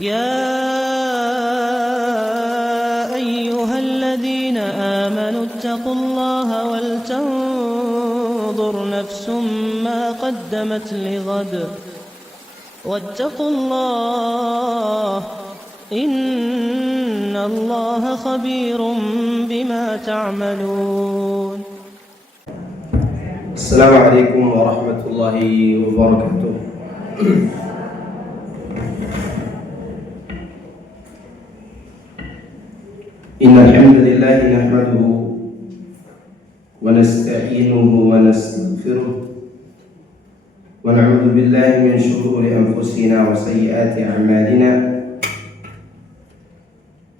يا أيها الذين آمنوا اتقوا الله ولتنظر نفس ما قدمت لغد واتقوا الله إن الله خبير بما تعملون. السلام عليكم ورحمة الله وبركاته. إن الحمد لله نحمده ونستعينه ونستغفره ونعوذ بالله من شرور أنفسنا وسيئات أعمالنا.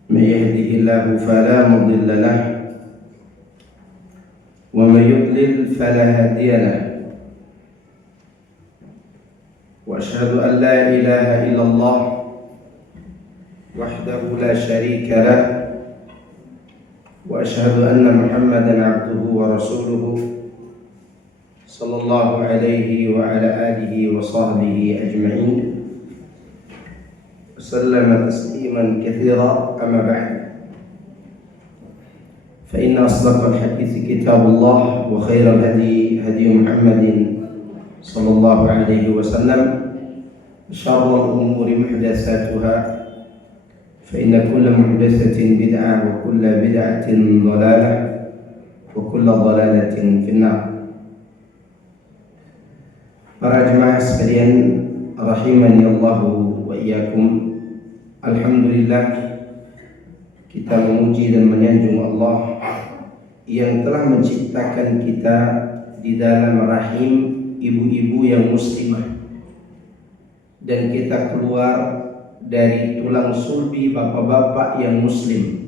من يهده الله فلا مضل له ومن يضلل فلا هادي له، وأشهد أن لا إله إلا الله وحده لا شريك له، وأشهد أن محمدا عبده ورسوله صلى الله عليه وعلى آله وصحبه أجمعين وسلم تسليما كثيرا. أما بعد، فإن أصدق الحديث كتاب الله، وخير الهدي هدي محمد صلى الله عليه وسلم، وشر الأمور محدثاتها، فإن كل محدثة بدعة وكل بدعة ضلالة وكل ضلالة في النار. Para jemaah sekalian rahimani Allah wa iyyakum. Alhamdulillah, kita memuji dan menyanjung Allah yang telah menciptakan kita di dalam rahim ibu-ibu yang muslimah, dan kita keluar dari tulang sulbi bapak-bapak yang muslim.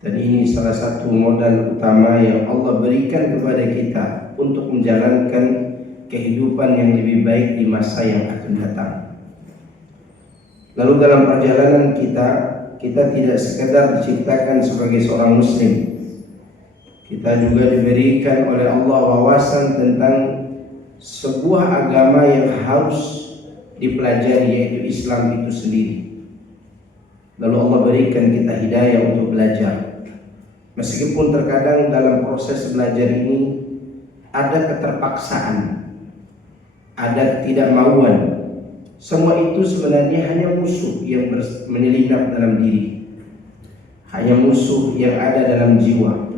Dan ini salah satu modal utama yang Allah berikan kepada kita untuk menjalankan kehidupan yang lebih baik di masa yang akan datang. Lalu dalam perjalanan kita tidak sekedar diciptakan sebagai seorang muslim, kita juga diberikan oleh Allah wawasan tentang sebuah agama yang harus dipelajari, yaitu Islam itu sendiri. Lalu Allah berikan kita hidayah untuk belajar. Meskipun terkadang dalam proses belajar ini ada keterpaksaan, ada ketidakmauan, semua itu sebenarnya hanya musuh yang menyelinap dalam diri, hanya musuh yang ada dalam jiwa.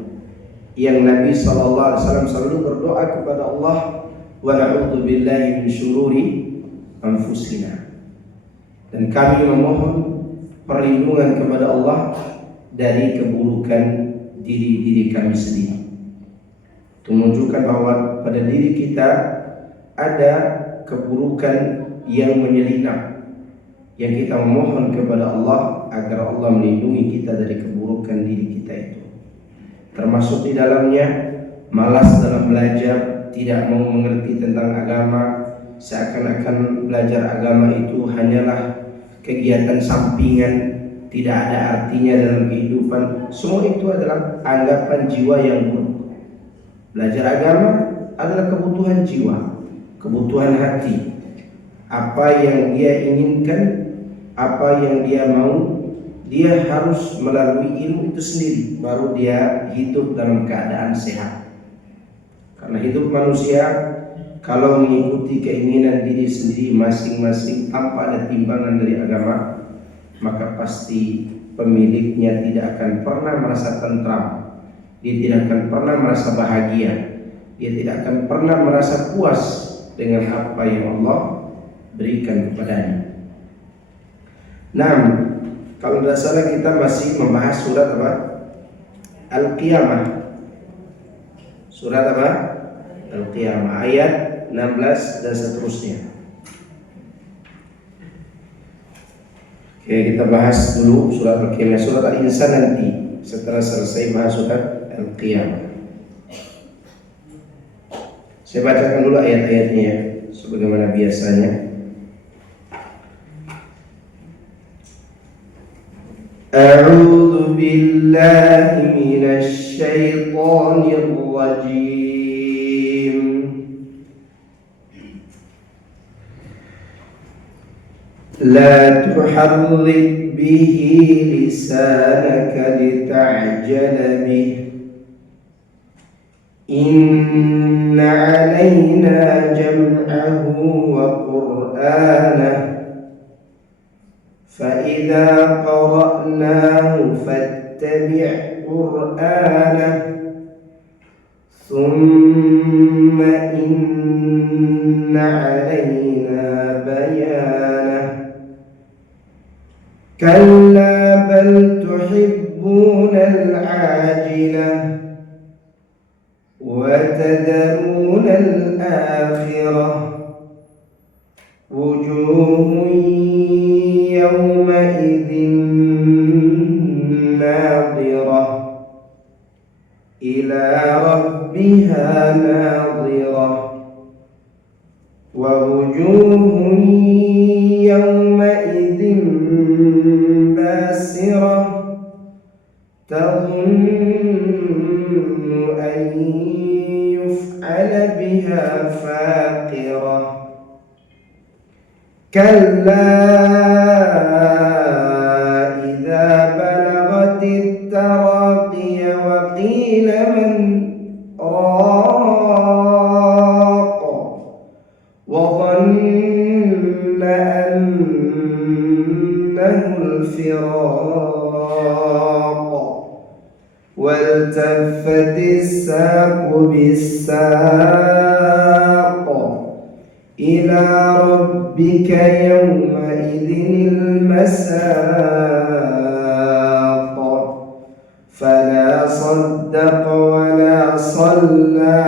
Yang Nabi SAW selalu berdoa kepada Allah, wa na'udzu billahi min syururi anfusina, dan kami memohon perlindungan kepada Allah dari keburukan diri-diri kami sendiri. Itu menunjukkan bahwa pada diri kita ada keburukan yang menyelinap, yang kita memohon kepada Allah agar Allah melindungi kita dari keburukan diri kita itu. Termasuk di dalamnya malas dalam belajar, tidak mau mengerti tentang agama, seakan-akan belajar agama itu hanyalah kegiatan sampingan, tidak ada artinya dalam kehidupan. Semua itu adalah anggapan jiwa yang buruk. Belajar agama adalah kebutuhan jiwa, kebutuhan hati. Apa yang dia inginkan, apa yang dia mau, dia harus melalui ilmu itu sendiri, baru dia hidup dalam keadaan sehat. Karena hidup manusia kalau mengikuti keinginan diri sendiri masing-masing tanpa ada timbangan dari agama, maka pasti pemiliknya tidak akan pernah merasa tentram, dia tidak akan pernah merasa bahagia, dia tidak akan pernah merasa puas dengan apa yang Allah berikan kepadanya. Nah, kalau tidak salah kita masih membahas surat apa? Al-Qiyamah. Surat apa? Al-Qiyamah, ayat 16 dan seterusnya. Oke, kita bahas dulu surat Al-Qiyamah. Surat Al-Insan nanti setelah selesai bahas surat Al-Qiyamah. Saya bacakan dulu ayat-ayatnya ya, sebagaimana biasanya. A'udzu billahi minasy syaithanir rajim. لا تحرك به لسانك لتعجل به إن علينا جمعه وقرآنه فإذا قرأناه فاتبع قرآنه ثم إن علينا بيانه كلا بل تحبون العاجلة وتذرون الآخرة وجوه يومئذ ناظرة إلى ربها ناظرة ووجوه يومئذ باسرة تظن أن يفعل بها فاقرة كلا إذا بلغت التراقي وقيل من راق وظن أنه الفراق والتفت الساق بالساق إلى ربك يومئذ المساق فلا صدق ولا صلى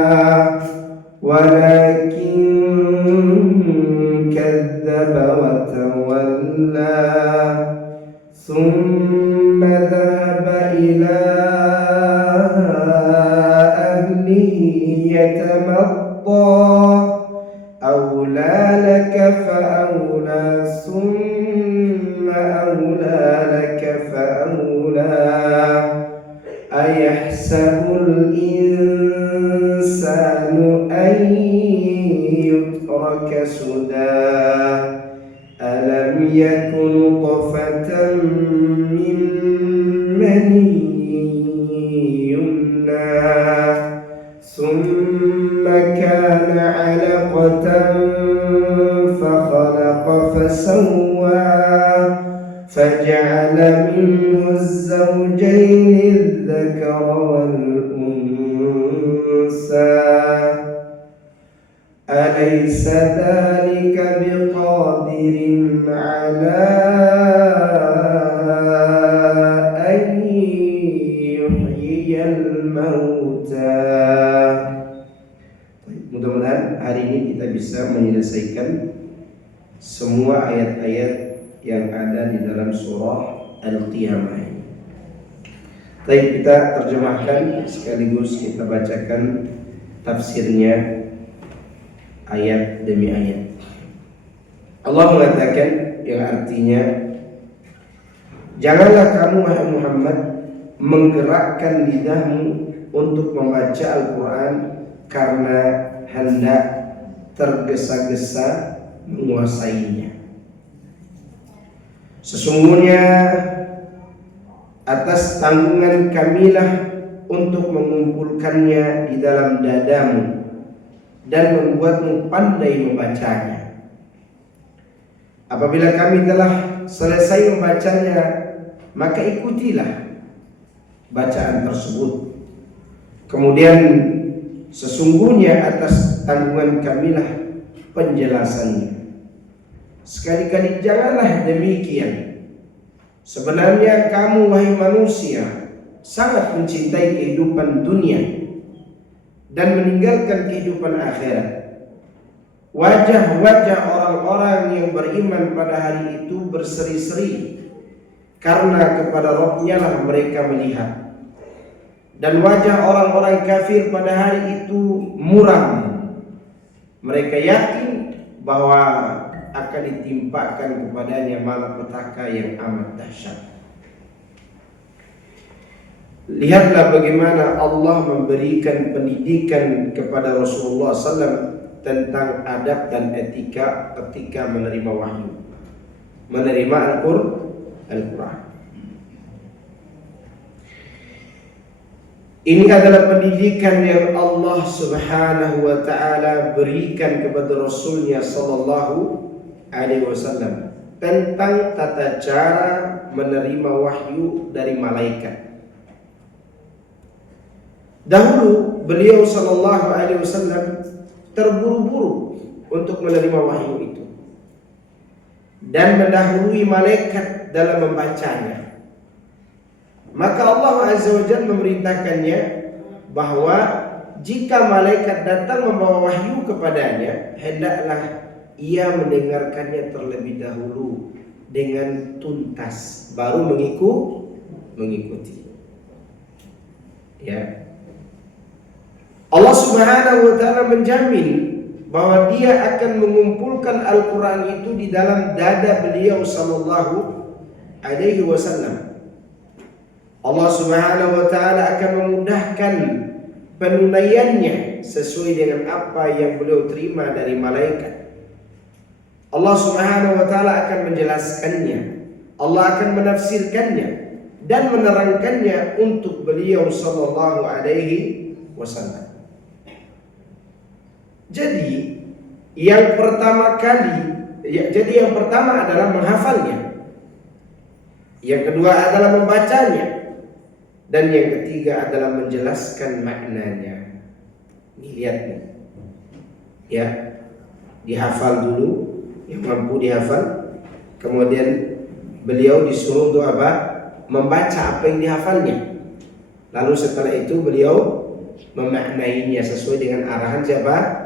ولكن كذب وتولى ثم ذهب إلى أهله يتمطى أولى لك فأولى ثم أولى لك فأولى أيحسب الإنسان أن يترك سدى ألم يكن نطفة من مني يمنى ثم كان علقة فخلق فسوى فجعل منه الزوجين الذكر والأنثى أليس ذلك بقادر على أن يحيي الموتى. Mudah-mudahan hari ini kita bisa menyelesaikan semua ayat-ayat yang ada di dalam surah Al-Qiyamah. Baik, kita terjemahkan sekaligus kita bacakan tafsirnya ayat demi ayat. Allah mengatakan yang artinya, janganlah kamu wahai Muhammad menggerakkan lidahmu untuk membaca Al-Quran karena hendak tergesa-gesa menguasainya. Sesungguhnya atas tanggungan kamilah untuk mengumpulkannya di dalam dadamu dan membuatmu pandai membacanya. Apabila kami telah selesai membacanya, maka ikutilah bacaan tersebut. Kemudian sesungguhnya atas tanggungan kamilah penjelasannya. Sekali-kali janganlah demikian. Sebenarnya kamu wahai manusia sangat mencintai kehidupan dunia dan meninggalkan kehidupan akhirat. Wajah-wajah orang-orang yang beriman pada hari itu berseri-seri karena kepada Rabb-Nya lah mereka melihat. Dan wajah orang-orang kafir pada hari itu muram. Mereka yakin bahwa akan ditimpakan kepadanya malapetaka yang amat dahsyat. Lihatlah bagaimana Allah memberikan pendidikan kepada Rasulullah SAW tentang adab dan etika ketika menerima wahyu. menerima Al-Quran. Ini adalah pendidikan yang Allah Subhanahu wa ta'ala berikan kepada Rasulnya sallallahu alaihi wasallam tentang tata cara menerima wahyu dari malaikat. Dahulu beliau sallallahu alaihi wasallam terburu-buru untuk menerima wahyu itu dan mendahului malaikat dalam membacanya. Maka Allah Azza wa Jalla memerintahkannya bahwa jika malaikat datang membawa wahyu kepadanya, hendaklah ia mendengarkannya terlebih dahulu dengan tuntas, baru mengikuti. Ya. Allah Subhanahu wa ta'ala menjamin bahwa Dia akan mengumpulkan Al-Quran itu di dalam dada beliau sallallahu alaihi wasallam. Allah Subhanahu wa ta'ala akan memudahkan penunaiannya sesuai dengan apa yang beliau terima dari malaikat. Allah Subhanahu wa ta'ala akan menjelaskannya, Allah akan menafsirkannya dan menerangkannya untuk beliau sallallahu alaihi wasallam. Jadi yang pertama adalah menghafalnya, yang kedua adalah membacanya, dan yang ketiga adalah menjelaskan maknanya. Nih lihat nih, ya, dihafal dulu, yang mampu dihafal. Kemudian beliau disuruh untuk apa? Membaca apa yang dihafalnya. Lalu setelah itu beliau memaknainya sesuai dengan arahan siapa?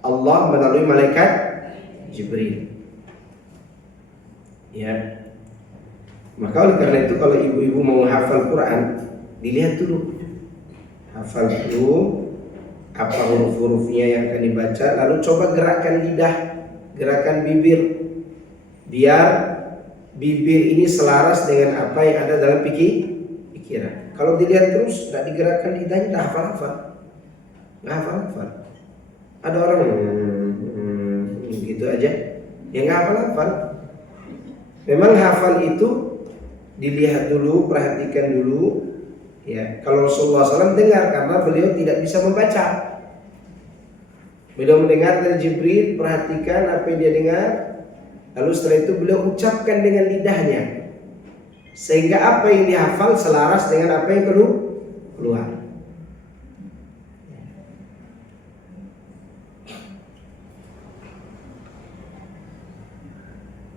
Allah melalui malaikat Jibril. Ya. Maka oleh karena itu kalau ibu-ibu mau hafal Quran, dilihat dulu, hafal dulu apa huruf-hurufnya yang akan dibaca, lalu coba gerakkan lidah, gerakkan bibir, biar bibir ini selaras dengan apa yang ada dalam pikiran. Kalau dilihat terus, tidak digerakkan lidahnya, tidak hafal-hafal, nggak hafal-hafal. Ada orang gitu aja, yang nggak hafal-hafal. Memang hafal itu dilihat dulu, perhatikan dulu. Ya, kalau Rasulullah SAW dengar karena beliau tidak bisa membaca. Beliau mendengar dari Jibril, perhatikan apa yang dia dengar. Lalu setelah itu beliau ucapkan dengan lidahnya, sehingga apa yang dihafal selaras dengan apa yang keluar.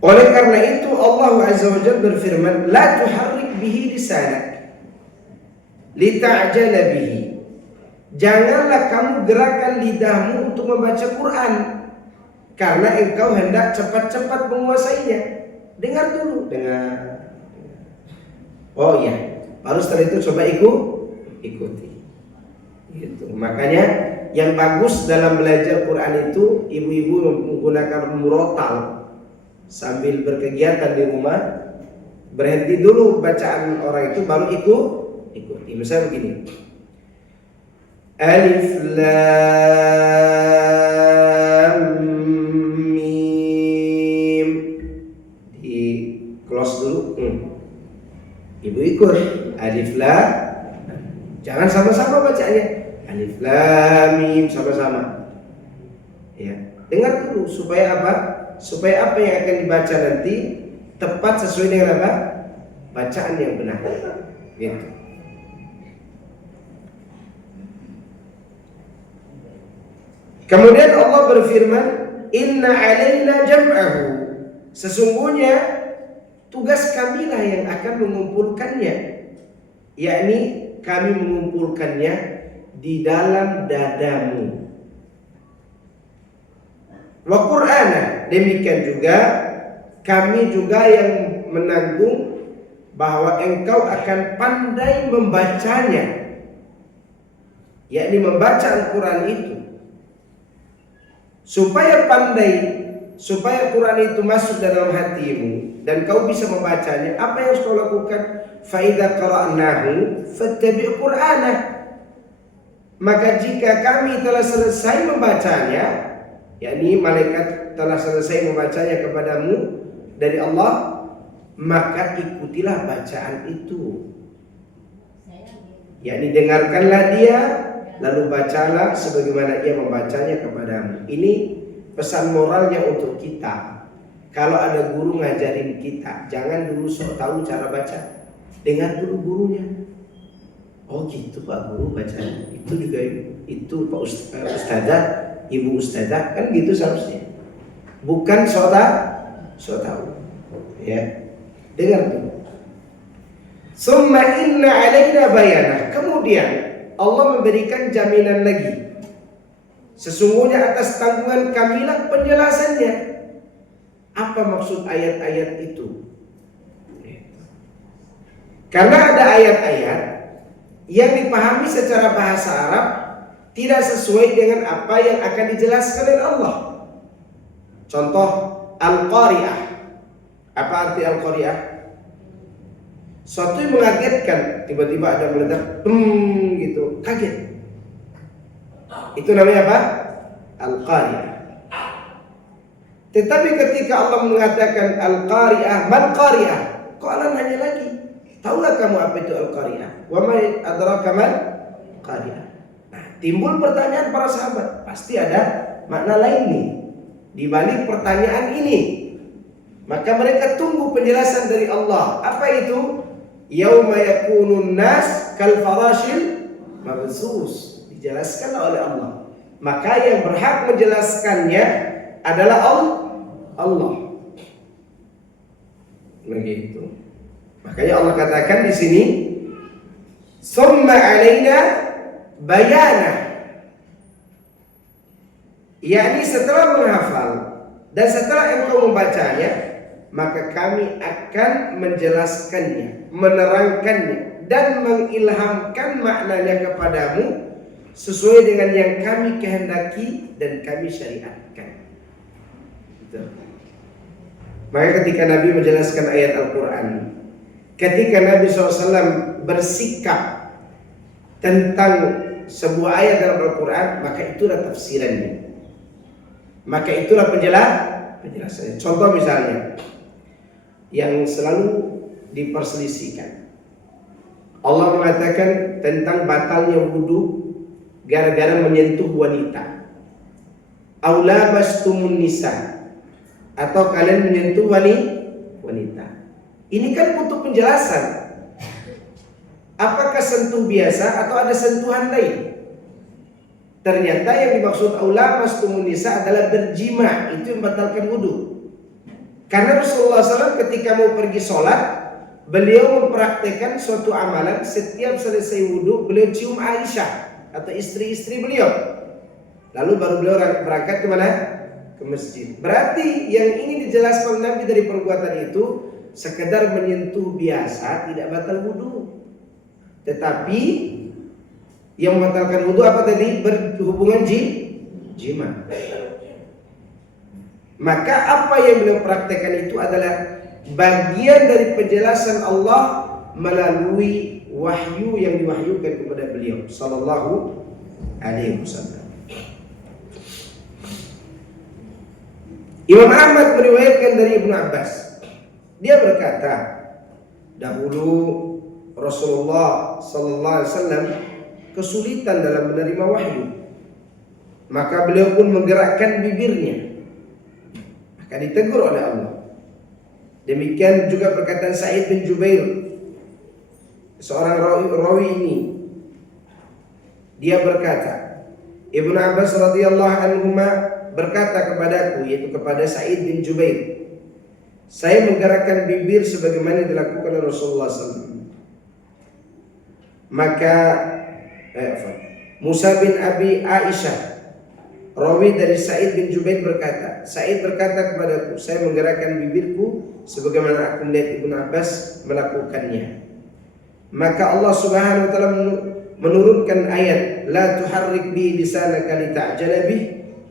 Oleh karena itu Allah Azza wa Jalla berfirman, la tuharrik bihi lisanak lita'jala bihi. Janganlah kamu gerakan lidahmu untuk membaca Quran karena engkau hendak cepat-cepat menguasainya. Dengar dulu, dengar. Oh iya, baru setelah itu coba ikuti. Gitu. Makanya yang bagus dalam belajar Quran itu ibu-ibu menggunakan murotal sambil berkegiatan di rumah. Berhenti dulu bacaan orang itu, baru ikuti. Misalnya begini, Alif Lam Mim, di close dulu. Ibu ikut Alif Lam, jangan sama-sama bacanya. Alif Lam Mim sama-sama. Ya, dengar dulu supaya apa? Supaya apa yang akan dibaca nanti tepat sesuai dengan apa? Bacaan yang benar. Gitu. Kemudian Allah berfirman, Inna alaina jam'ahu. Sesungguhnya tugas kamilah yang akan mengumpulkannya, yakni kami mengumpulkannya di dalam dadamu. Wa Qur'ana, demikian juga kami juga yang menanggung bahwa engkau akan pandai membacanya, yakni membaca Al-Quran itu. Supaya pandai, supaya Quran itu masuk dalam hatimu dan kau bisa membacanya, apa yang harus kau lakukan? Fa idza qara'nahu fattabi' Qur'anah. Maka jika kami telah selesai membacanya, yakni malaikat telah selesai membacanya kepadamu dari Allah, maka ikutilah bacaan itu. Yakni dengarkanlah dia, lalu bacalah sebagaimana dia membacanya kepadamu. Ini pesan moralnya untuk kita. Kalau ada guru ngajarin kita, jangan dulu sok tahu cara baca. Dengar dulu gurunya. Oh gitu Pak Guru bacanya. Itu juga itu Pak Ustazah, Ibu Ustazah, kan gitu seharusnya. Bukan sok tahu. Ya. Dengar dulu. Summa inna alaina bayanah. Kemudian Allah memberikan jaminan lagi. Sesungguhnya atas tanggungan kamilah penjelasannya. Apa maksud ayat-ayat itu? Karena ada ayat-ayat yang dipahami secara bahasa Arab tidak sesuai dengan apa yang akan dijelaskan oleh Allah. Contoh Al-Qari'ah. Apa arti Al-Qari'ah? Suatu yang mengagetkan, tiba-tiba ada meledak, gitu, kaget. Itu namanya apa? Al-Qari'ah. Tetapi ketika Allah mengatakan Al-Qari'ah, man Qari'ah, kok Allah nanya lagi? Taulah kamu apa itu Al-Qari'ah? Wa ma adraka man Qari'ah. Nah, timbul pertanyaan para sahabat, pasti ada makna lain nih di balik pertanyaan ini. Maka mereka tunggu penjelasan dari Allah. Apa itu? Yauma yakunun nas kal farashil mabsus. Dijelaskan oleh Allah. Maka yang berhak menjelaskannya adalah Allah. Begitu. Makanya Allah katakan di sini, summa alaina bayana. Yakni setelah menghafal dan setelah engkau membacanya, maka kami akan menjelaskannya, menerangkannya, dan mengilhamkan maknanya kepadamu sesuai dengan yang kami kehendaki dan kami syariatkan. Maka ketika Nabi menjelaskan ayat Al-Quran, ketika Nabi SAW bersikap tentang sebuah ayat dalam Al-Quran, maka itulah tafsirannya, maka itulah penjelasannya. Contoh misalnya yang selalu diperselisihkan, Allah mengatakan tentang batalnya wudu gara-gara menyentuh wanita. Aula bastumun nisa, atau kalian menyentuh wanita. Ini kan butuh penjelasan. Apakah sentuh biasa atau ada sentuhan lain? Ternyata yang dimaksud aula bastumun nisa adalah berjima, itu yang membatalkan wudu. Karena Rasulullah SAW ketika mau pergi sholat, beliau mempraktekkan suatu amalan. Setiap selesai wudu, beliau cium Aisyah atau istri-istri beliau. Lalu baru beliau berangkat ke mana? Ke masjid. Berarti yang ingin dijelaskan Nabi dari perbuatan itu sekedar menyentuh biasa, tidak batal wudu. Tetapi yang membatalkan wudu apa tadi? Berhubungan jima. Maka apa yang beliau praktekkan itu adalah bagian dari penjelasan Allah melalui wahyu yang diwahyukan kepada beliau sallallahu alaihi wasallam. Imam Ahmad meriwayatkan dari Ibnu Abbas. Dia berkata, dahulu Rasulullah sallallahu alaihi wasallam kesulitan dalam menerima wahyu. Maka beliau pun menggerakkan bibirnya. Maka ditegur oleh Allah. Demikian juga perkataan Sa'id bin Jubair, seorang rawi ini. Dia berkata, Ibnu Abbas radhiyallahu anhuma berkata kepadaku, yaitu kepada Sa'id bin Jubair, saya menggerakkan bibir sebagaimana dilakukan oleh Rasulullah SAW. Maka Musa bin Abi Aisyah, rawi dari Sa'id bin Jubair berkata, Sa'id berkata kepadaku, saya menggerakkan bibirku sebagaimana aku melihat Ibnu Abbas melakukannya. Maka Allah Subhanahu wa taala menurunkan ayat, la tuharrik bi lisanaka lita'jala bih,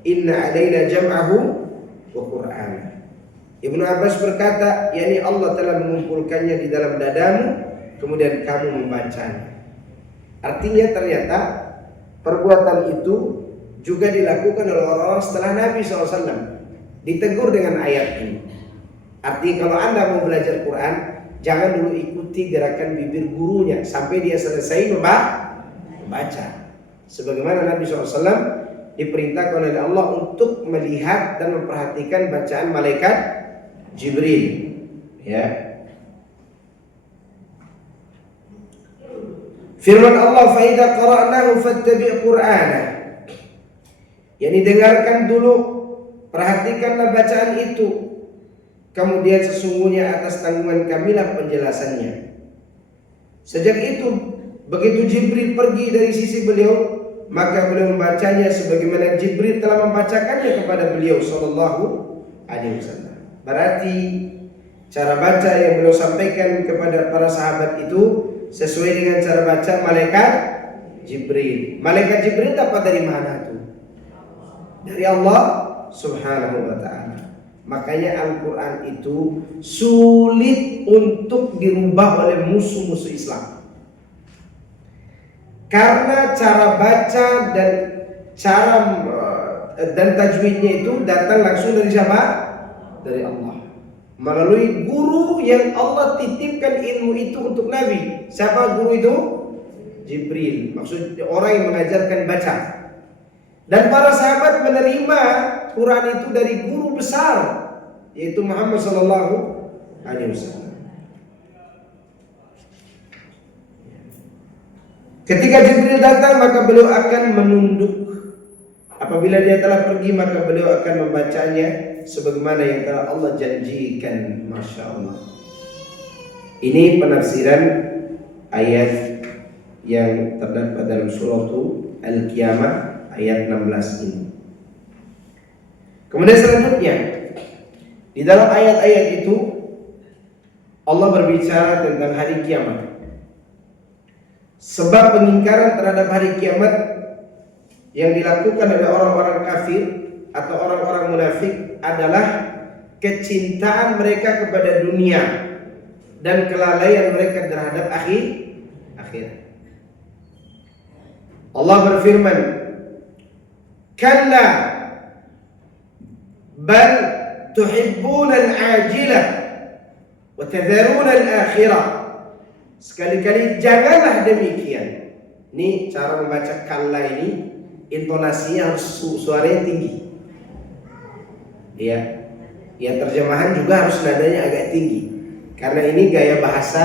inna alaina jam'ahu wa qur'ana. Ibnu Abbas berkata, yakni Allah telah mengumpulkannya di dalam dadamu, kemudian kamu membacanya. Artinya ternyata perbuatan itu juga dilakukan oleh orang-orang setelah Nabi SAW. Ditegur dengan ayat ini. Artinya kalau Anda mau belajar Quran, jangan dulu ikuti gerakan bibir gurunya sampai dia selesai membaca. Sebagaimana Nabi SAW diperintahkan oleh Allah untuk melihat dan memperhatikan bacaan malaikat Jibril. Ya. Firman Allah, "Fa idza qara'nahu fattabi' Qur'anah." Yani dengarkan dulu, perhatikanlah bacaan itu. Kemudian sesungguhnya atas tanggungan kamilah penjelasannya. Sejak itu, begitu Jibril pergi dari sisi beliau, maka beliau membacanya sebagaimana Jibril telah membacakannya kepada beliau sallallahu alaihi wasallam. Berarti cara baca yang beliau sampaikan kepada para sahabat itu sesuai dengan cara baca malaikat Jibril. Malaikat Jibril dapat dari mana tuh? Dari Allah Subhanahu wa ta'ala. Makanya Al-Quran itu sulit untuk dirubah oleh musuh-musuh Islam. Karena cara baca dan tajwidnya itu datang langsung dari siapa? Dari Allah. Melalui guru yang Allah titipkan ilmu itu untuk Nabi. Siapa guru itu? Jibril. Maksudnya orang yang mengajarkan baca. Dan para sahabat menerima Quran itu dari guru besar, yaitu Muhammad sallallahu alaihi wasallam. Ketika Jibril datang, maka beliau akan menunduk. Apabila dia telah pergi, maka beliau akan membacanya sebagaimana yang telah Allah janjikan. Masya Allah. Ini penafsiran ayat yang terdapat dalam surah Al-Qiyamah ayat 16 ini. Kemudian selanjutnya, di dalam ayat-ayat itu Allah berbicara tentang hari kiamat. Sebab pengingkaran terhadap hari kiamat yang dilakukan oleh orang-orang kafir atau orang-orang munafik adalah kecintaan mereka kepada dunia dan kelalaian mereka terhadap akhirat. Allah berfirman, "Kalla bal tuhibbuna al-ajilah wa tadharuna al-akhirah." Sekali-kali janganlah demikian. Ini cara membaca kalla ini, intonasinya harus suaranya tinggi. Ya, terjemahan juga harus nadanya agak tinggi. Karena ini gaya bahasa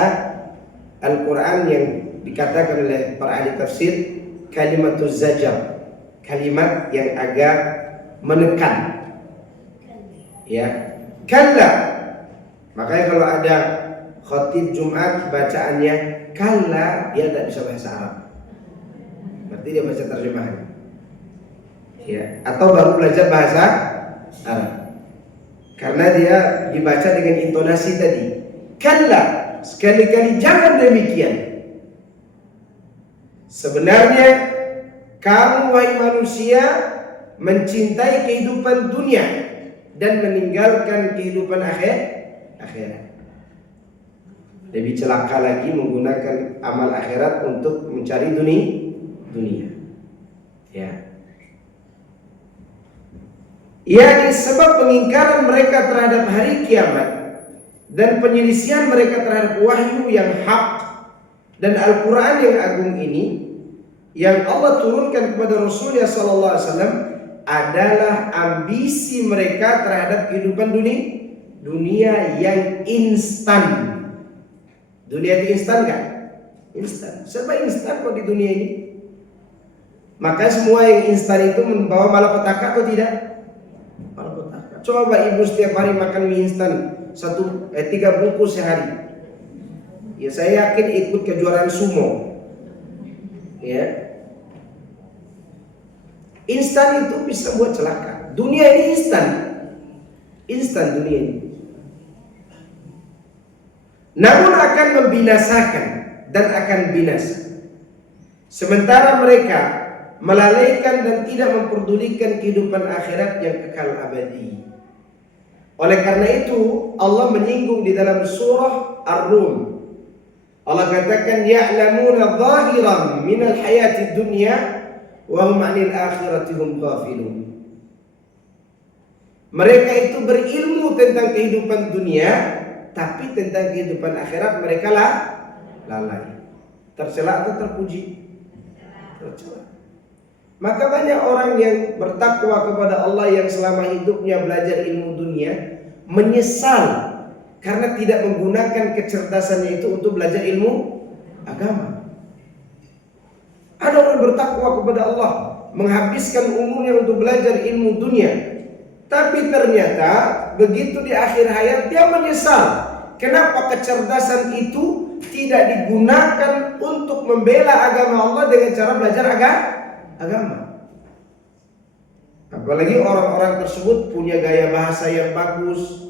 Al-Quran yang dikatakan oleh para ahli tafsir kalimatuz zajar, kalimat yang agak menekan. Ya, kalla. Makanya kalau ada khatib Jumat bacaannya kalla, dia tidak bisa bahasa Arab. Berarti dia baca terjemahan. Ya, atau baru belajar bahasa Arab. Karena dia dibaca dengan intonasi tadi. Kalla, sekali-kali jangan demikian. Sebenarnya kamu wahai manusia mencintai kehidupan dunia dan meninggalkan kehidupan akhirat. Lebih celaka lagi menggunakan amal akhirat untuk mencari dunia. Ya. Yani sebab pengingkaran mereka terhadap hari kiamat dan penyelisihan mereka terhadap wahyu yang hak dan Al-Quran yang agung ini yang Allah turunkan kepada Rasulnya sallallahu alaihi wasallam adalah ambisi mereka terhadap kehidupan dunia yang instan. Dunia itu instan kan? Instan. Serba instan kok di dunia ini. Maka semua yang instan itu membawa malapetaka atau tidak? Malapetaka. Coba ibu setiap hari makan mie instan 3 bungkus sehari. Ya saya yakin ikut kejuaraan sumo. Ya. Instan itu bisa buat celaka. Dunia ini instan. Instan dunia ini. Namun akan membinasakan dan akan binasa. Sementara mereka melalaikan dan tidak memperdulikan kehidupan akhirat yang kekal abadi. Oleh karena itu Allah menyinggung di dalam surah Ar-Rum. Allah katakan ya'lamuna zahiran minal hayati dunya wa hum 'anil akhirati hum ghafilun. Mereka itu berilmu tentang kehidupan dunia, tapi tentang kehidupan akhirat mereka lalai. Tercela atau terpuji? Tercela. Maka banyak orang yang bertakwa kepada Allah yang selama hidupnya belajar ilmu dunia menyesal karena tidak menggunakan kecerdasannya itu untuk belajar ilmu agama. Ada orang bertakwa kepada Allah, menghabiskan umurnya untuk belajar ilmu dunia, tapi ternyata begitu di akhir hayat dia menyesal kenapa kecerdasan itu tidak digunakan untuk membela agama Allah dengan cara belajar agama. Apalagi orang-orang tersebut punya gaya bahasa yang bagus,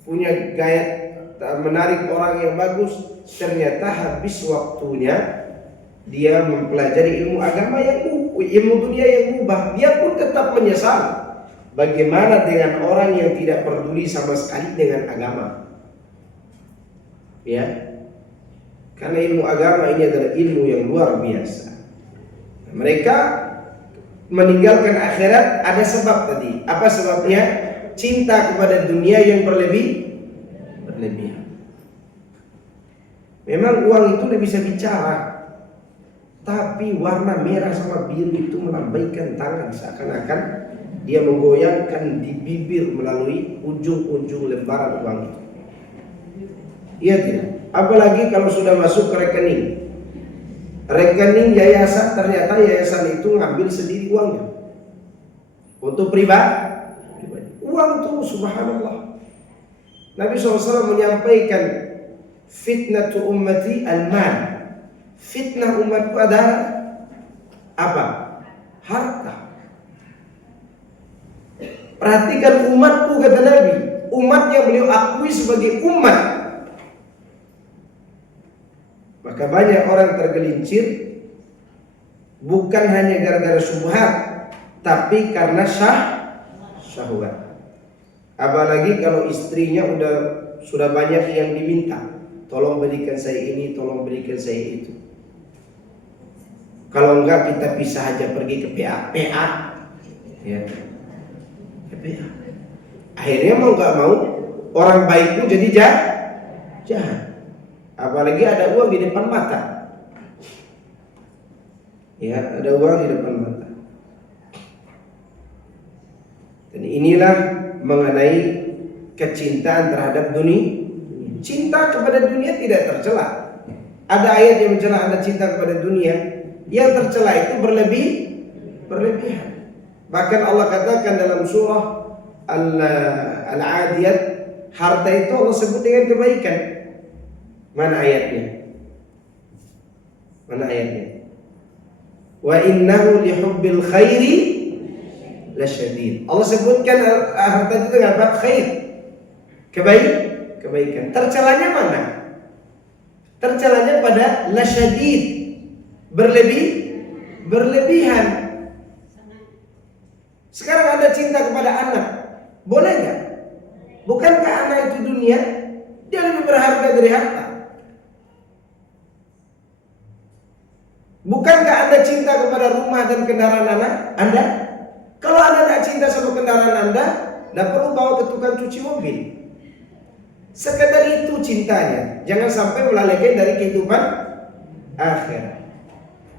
punya gaya menarik orang yang bagus, ternyata habis waktunya dia mempelajari ilmu agama ilmu dunia yang mubah, dia pun tetap menyesal. Bagaimana dengan orang yang tidak peduli sama sekali dengan agama? Ya, karena ilmu agama ini adalah ilmu yang luar biasa. Mereka meninggalkan akhirat ada sebab tadi. Apa sebabnya? Cinta kepada dunia yang berlebihan. Memang uang itu udah bisa bicara, tapi warna merah sama biru itu melambaikan tangan seakan-akan dia menggoyangkan di bibir melalui ujung-ujung lembaran uang itu. Iya tidak? Apalagi kalau sudah masuk ke rekening yayasan, ternyata yayasan itu ngambil sendiri uangnya untuk pribadi. Uang itu subhanallah. Nabi SAW menyampaikan fitnatu ummati al-mal. Fitnah umatku adalah apa? Harta. Perhatikan umatku, kata Nabi, umat yang beliau akui sebagai umat. Maka banyak orang tergelincir bukan hanya gara-gara syubhat, tapi karena syahwat. Apalagi kalau istrinya sudah banyak yang diminta, tolong belikan saya ini, tolong belikan saya itu. Kalau enggak kita pisah aja, pergi ke PA, ya, ke PA. Akhirnya mau enggak mau orang baik pun jadi jahat. Apalagi ada uang di depan mata. Ya, ada uang di depan mata. Dan inilah mengenai kecintaan terhadap dunia. Cinta kepada dunia tidak tercela. Ada ayat yang mencela Anda cinta kepada dunia. Yang tercela itu berlebihan. Bahkan Allah katakan dalam surah Al-Adiyat, harta itu Allah sebut dengan kebaikan. Mana ayatnya? Mana ayatnya? Wa innahu lihubbil khairi lasyadid. Allah sebutkan harta itu dengan apa? Khair. Kebaikan. Tercelanya mana? Tercelanya pada lasyadid. Berlebihan. Sekarang Anda cinta kepada anak, boleh nggak? Bukankah anak itu dunia? Dia lebih berharga dari harta. Bukankah Anda cinta kepada rumah dan kendaraan Anda? Kalau Anda tidak cinta sama kendaraan Anda, tidak perlu bawa ke tukang cuci mobil. Sekedar itu cintanya. Jangan sampai melalaikan dari kehidupan akhirat.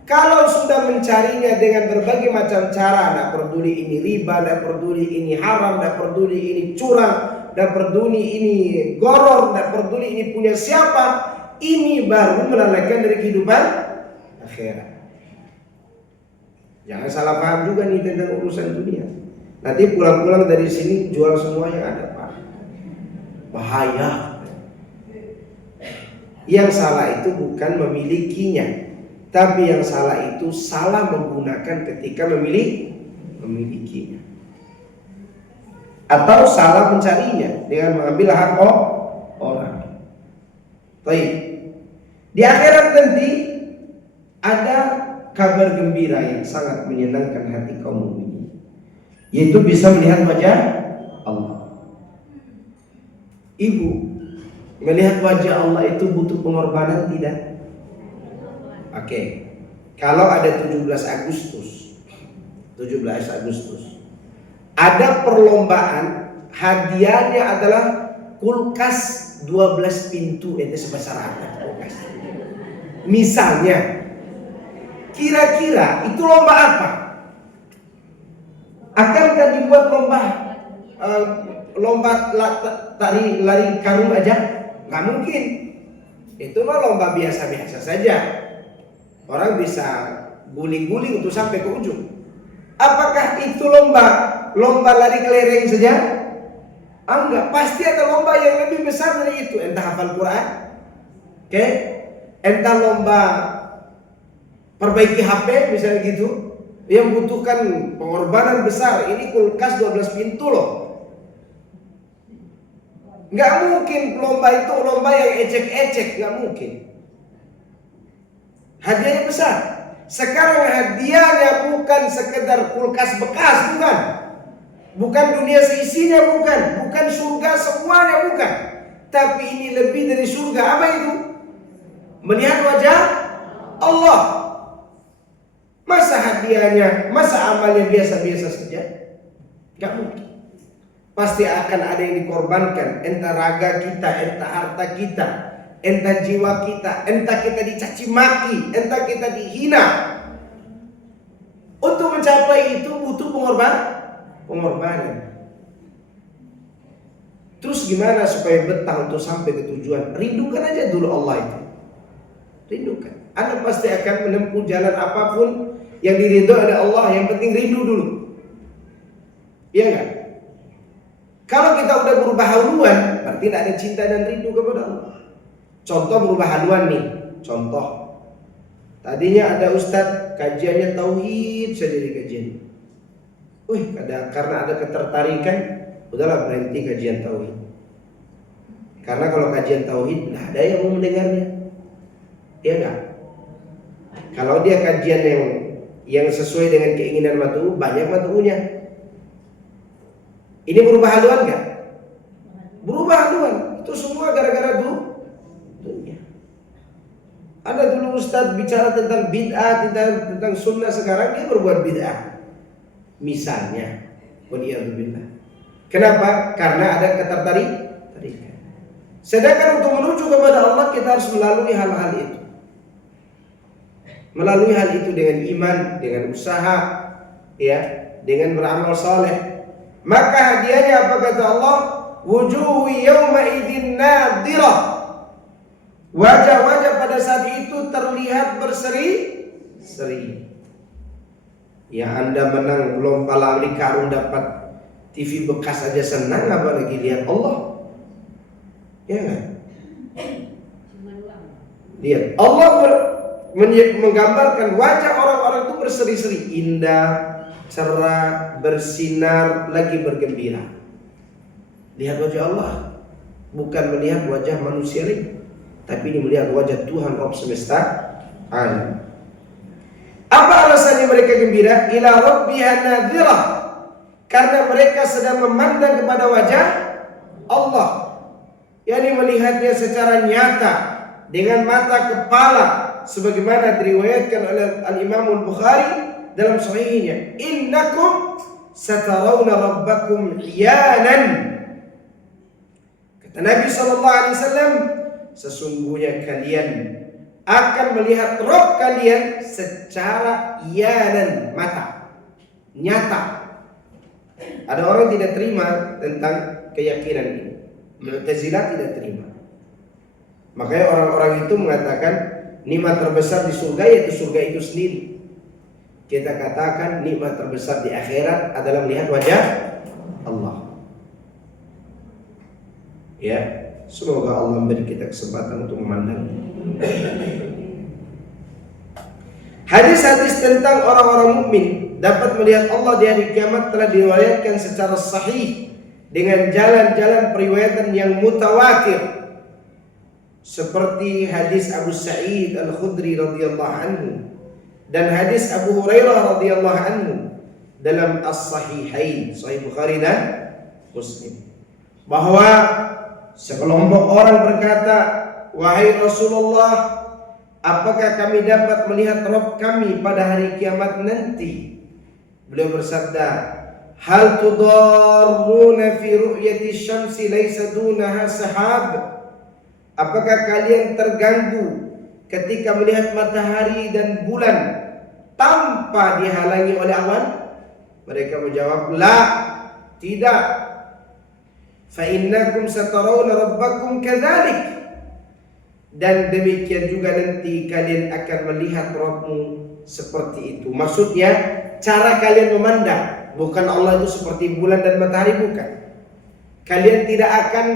Kalau sudah mencarinya dengan berbagai macam cara, tidak peduli ini riba, tidak peduli ini haram, tidak peduli ini curang, tidak peduli ini goror, tidak peduli ini punya siapa, ini baru melalaikan dari kehidupan akhirat. Jangan salah paham juga nih tentang urusan dunia. Nanti pulang-pulang dari sini jual semua yang ada, Pak. Bahaya. Yang salah itu bukan memilikinya, tapi yang salah itu salah menggunakan ketika memilikinya. Atau salah mencarinya dengan mengambil hak orang. Baik. Di akhirat nanti ada kabar gembira yang sangat menyenangkan hati kaum mukminin, yaitu bisa melihat wajah Allah. Ibu, melihat wajah Allah itu butuh pengorbanan tidak? Oke. Kalau ada 17 Agustus Ada perlombaan, hadiahnya adalah kulkas 12 pintu, itu sebesar apa kulkas? Misalnya, kira-kira itu lomba apa? Akankah dibuat lomba lari karung aja? Nggak mungkin. Itu mah lomba biasa-biasa saja. Orang bisa guling-guling untuk sampai ke ujung. Apakah itu lomba lari kelereng saja? Enggak, pasti ada lomba yang lebih besar dari itu. Entah hafal Quran, oke? Entah lomba perbaiki HP misalnya gitu, yang butuhkan pengorbanan besar. Ini kulkas 12 pintu loh. Nggak mungkin lomba itu lomba yang ecek-ecek, nggak mungkin. Hadiahnya besar. Sekarang hadiahnya bukan sekedar kulkas bekas, bukan dunia seisinya, bukan surga semuanya, bukan. Tapi ini lebih dari surga. Apa itu? Melihat wajah Allah. Masa hadiahnya, masa amalnya biasa-biasa saja? Nggak mungkin. Pasti akan ada yang dikorbankan. Entah raga kita, entah harta kita, entah jiwa kita, entah kita dicaci maki, entah kita dihina. Untuk mencapai itu butuh pengorbanan. Terus gimana supaya betah untuk sampai ke tujuan? Rindukan aja dulu Allah itu. Rindukan. Anda pasti akan menempuh jalan apapun yang diridhoi oleh Allah. Yang penting rindu dulu. Iya enggak? Kalau kita udah berubah haluan, berarti tidak ada cinta dan rindu kepada Allah. Contoh berubah haluan nih. Contoh. Tadinya ada ustadz kajiannya tauhid saja di kajian. Karena ada ketertarikan, udahlah berhenti kajian tauhid. Karena kalau kajian tauhid nggak ada yang mau mendengarnya. Iya enggak? Kalau dia kajian yang sesuai dengan keinginan matu, banyak matunya. Ini berubah haluan nggak? Berubah haluan. Itu semua gara-gara dunia. Ada dulu ustadz bicara tentang bid'ah, tentang sunnah, sekarang dia berbuat bid'ah. Misalnya, waliyadzubillah. Kenapa? Karena ada ketertarikan. Sedangkan untuk menuju kepada Allah kita harus melalui hal-hal itu. Melalui hal itu dengan iman, dengan usaha, ya, dengan beramal saleh. Maka hadiahnya apa kata Allah? Wujuhu yawma idzin nadirah. Wajah-wajah pada saat itu terlihat berseri-seri. Ya, Anda menang lomba lari karung dapat TV bekas aja senang, apalagi lihat Allah. Ya kan? Lihat Allah menggambarkan wajah orang-orang itu berseri-seri, indah, cerah, bersinar, lagi bergembira. Lihat wajah Allah, bukan melihat wajah manusia lagi, tapi ini melihat wajah Tuhan Rabb semesta alam. Apa alasannya mereka gembira? Ila rabbiha nadhirah. Karena mereka sedang memandang kepada wajah Allah, yakni melihatnya secara nyata dengan mata kepala, sebagaimana diriwayatkan oleh Al-Imam Al-Bukhari dalam sahihnya, innakum satarawna rabbakum iyanan. Kata Nabi SAW, sesungguhnya kalian akan melihat Rabb kalian secara iyanan, mata, nyata. Ada orang tidak terima tentang keyakinan ini. Mu'tazilah tidak terima. Makanya orang-orang itu mengatakan nikmat terbesar di surga yaitu surga itu sendiri. Kita katakan nikmat terbesar di akhirat adalah melihat wajah Allah. Ya, semoga Allah memberi kita kesempatan untuk memandang. Hadis-hadis tentang orang-orang mukmin dapat melihat Allah di hari kiamat telah diriwayatkan secara sahih dengan jalan-jalan periwayatan yang mutawatir, seperti hadis Abu Sa'id Al-Khudri radhiyallahu anhu dan hadis Abu Hurairah radhiyallahu anhu dalam As-Sahihain, Sahih Bukhari dan Muslim, bahwa sekelompok orang berkata, wahai Rasulullah, apakah kami dapat melihat Rabb kami pada hari kiamat nanti? Beliau bersabda, hal tudarruna fi ru'yati syamsi laysa dunaha sahab? Apakah kalian terganggu ketika melihat matahari dan bulan tanpa dihalangi oleh awan? Mereka menjawab, la, tidak. Fa innakum satarawna rabbakum kadzalik. Dan demikian juga nanti kalian akan melihat Rabbmu seperti itu. Maksudnya cara kalian memandang, bukan Allah itu seperti bulan dan matahari, bukan. Kalian tidak akan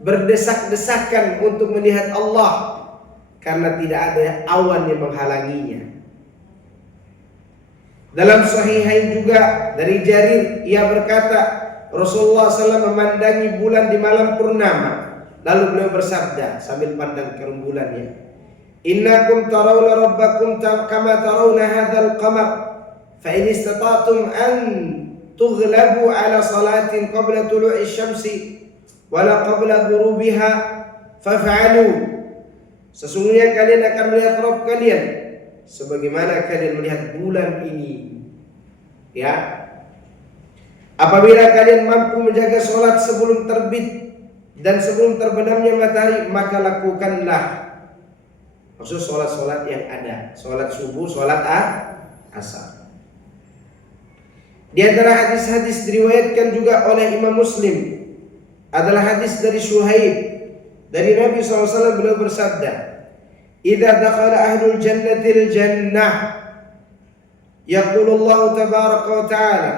berdesak-desakan untuk melihat Allah karena tidak ada awan yang menghalanginya. Dalam Sahihain juga dari Jarir, ia berkata, Rasulullah SAW memandangi bulan di malam purnama. Lalu beliau bersabda sambil pandang ke rembulannya, innakum tarawna rabbakum kama tarawna hadzal qamar, fa in istata'tum an tughlabu ala salatin qabla tulu'i syamsi wala qabla ghurubiha faf'alu. Sesungguhnya kalian akan melihat Rabb kalian sebagaimana kalian melihat bulan ini. Ya. Apabila kalian mampu menjaga salat sebelum terbit dan sebelum terbenamnya matahari, maka lakukanlah. Maksud solat-solat yang ada, solat subuh, solat asar. Di antara hadis-hadis diriwayatkan juga oleh Imam Muslim adalah hadis dari Syuhaib dari Nabi SAW. Beliau bersabda, "Idza dakhala ahlul jannatil jannah, yaqulu Allah tabaraka wa ta'ala,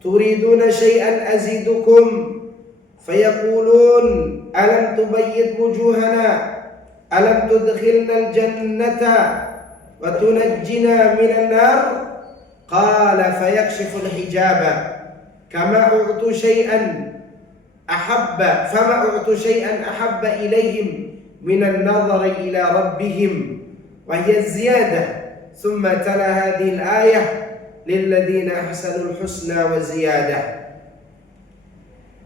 turiduna syai'an azidukum?" فيقولون ألم تبيض وجوهنا ألم تدخلنا الجنة وتنجنا من النار قال فيكشف الحجاب فما أعطوا شيئا أحب إليهم من النظر إلى ربهم وهي الزيادة ثم تلا هذه الآية للذين أحسنوا الحسنى وزيادة.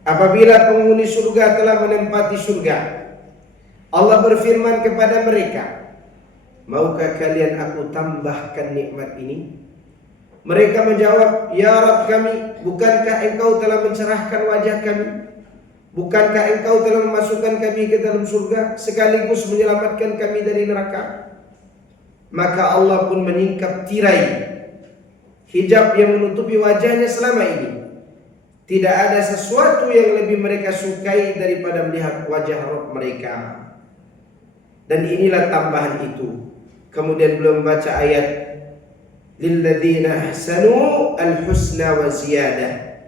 Apabila penghuni surga telah menempati surga, Allah berfirman kepada mereka, maukah kalian aku tambahkan nikmat ini? Mereka menjawab, ya Rabb kami, bukankah engkau telah mencerahkan wajah kami? Bukankah engkau telah memasukkan kami ke dalam surga sekaligus menyelamatkan kami dari neraka? Maka Allah pun menyingkap tirai hijab yang menutupi wajahnya selama ini. Tidak ada sesuatu yang lebih mereka sukai daripada melihat wajah Rabb mereka. Dan inilah tambahan itu. Kemudian belum baca ayat lilladzina ahsanu al-husna wa ziyadah.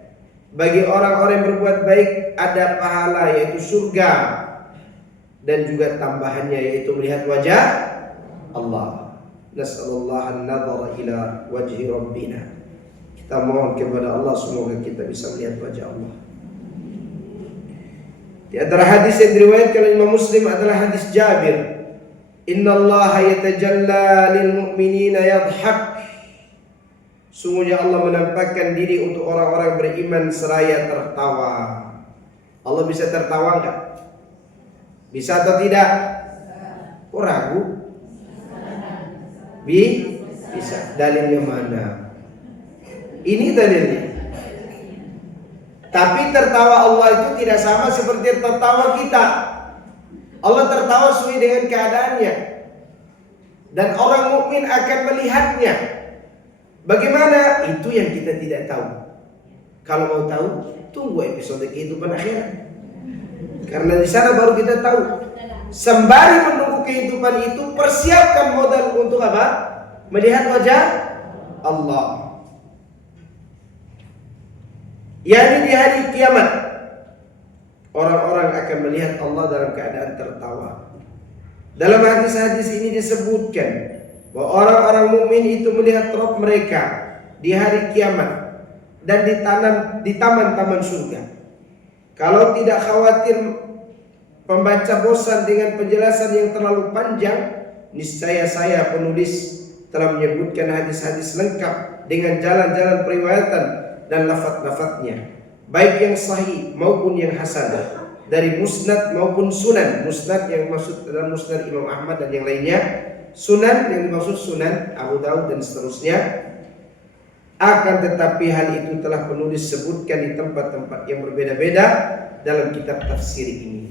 Bagi orang-orang yang berbuat baik ada pahala, yaitu surga, dan juga tambahannya yaitu melihat wajah Allah. Nas'alullah an-nadhara ila wajhi rabbina. Kita mohon kepada Allah semoga kita bisa melihat wajah Allah. Di antara hadis yang diriwayatkan oleh Imam Muslim adalah hadis Jabir, innallaha yatajalla lil mu'minina yadhhak. Sungguhnya Allah menampakkan diri untuk orang-orang beriman seraya tertawa. Allah bisa tertawa enggak? Bisa atau tidak? Kok ragu? Bisa. Dalilnya mana? Ini dalilnya. Tapi tertawa Allah itu tidak sama seperti tertawa kita. Allah tertawa sesuai dengan keadaannya. Dan orang mukmin akan melihatnya. Bagaimana? Itu yang kita tidak tahu. Kalau mau tahu, tunggu episode kehidupan akhirat. Karena di sana baru kita tahu. Sembari menunggu kehidupan itu, persiapkan modal untuk apa? Melihat wajah Allah. yakni di hari kiamat orang-orang akan melihat Allah dalam keadaan tertawa. Dalam hadis-hadis ini disebutkan bahwa orang-orang mukmin itu melihat Rabb mereka di hari kiamat dan di taman-taman surga. Kalau tidak khawatir pembaca bosan dengan penjelasan yang terlalu panjang, niscaya saya penulis telah menyebutkan hadis-hadis lengkap dengan jalan-jalan periwayatan dan lafaz-lafaznya, baik yang sahih maupun yang hasan, dari musnad maupun sunan. Musnad yang maksud adalah musnad Imam Ahmad dan yang lainnya, sunan yang dimaksud sunan Abu Daud dan seterusnya. Akan tetapi hal itu telah penulis sebutkan di tempat-tempat yang berbeda-beda dalam kitab tafsir ini.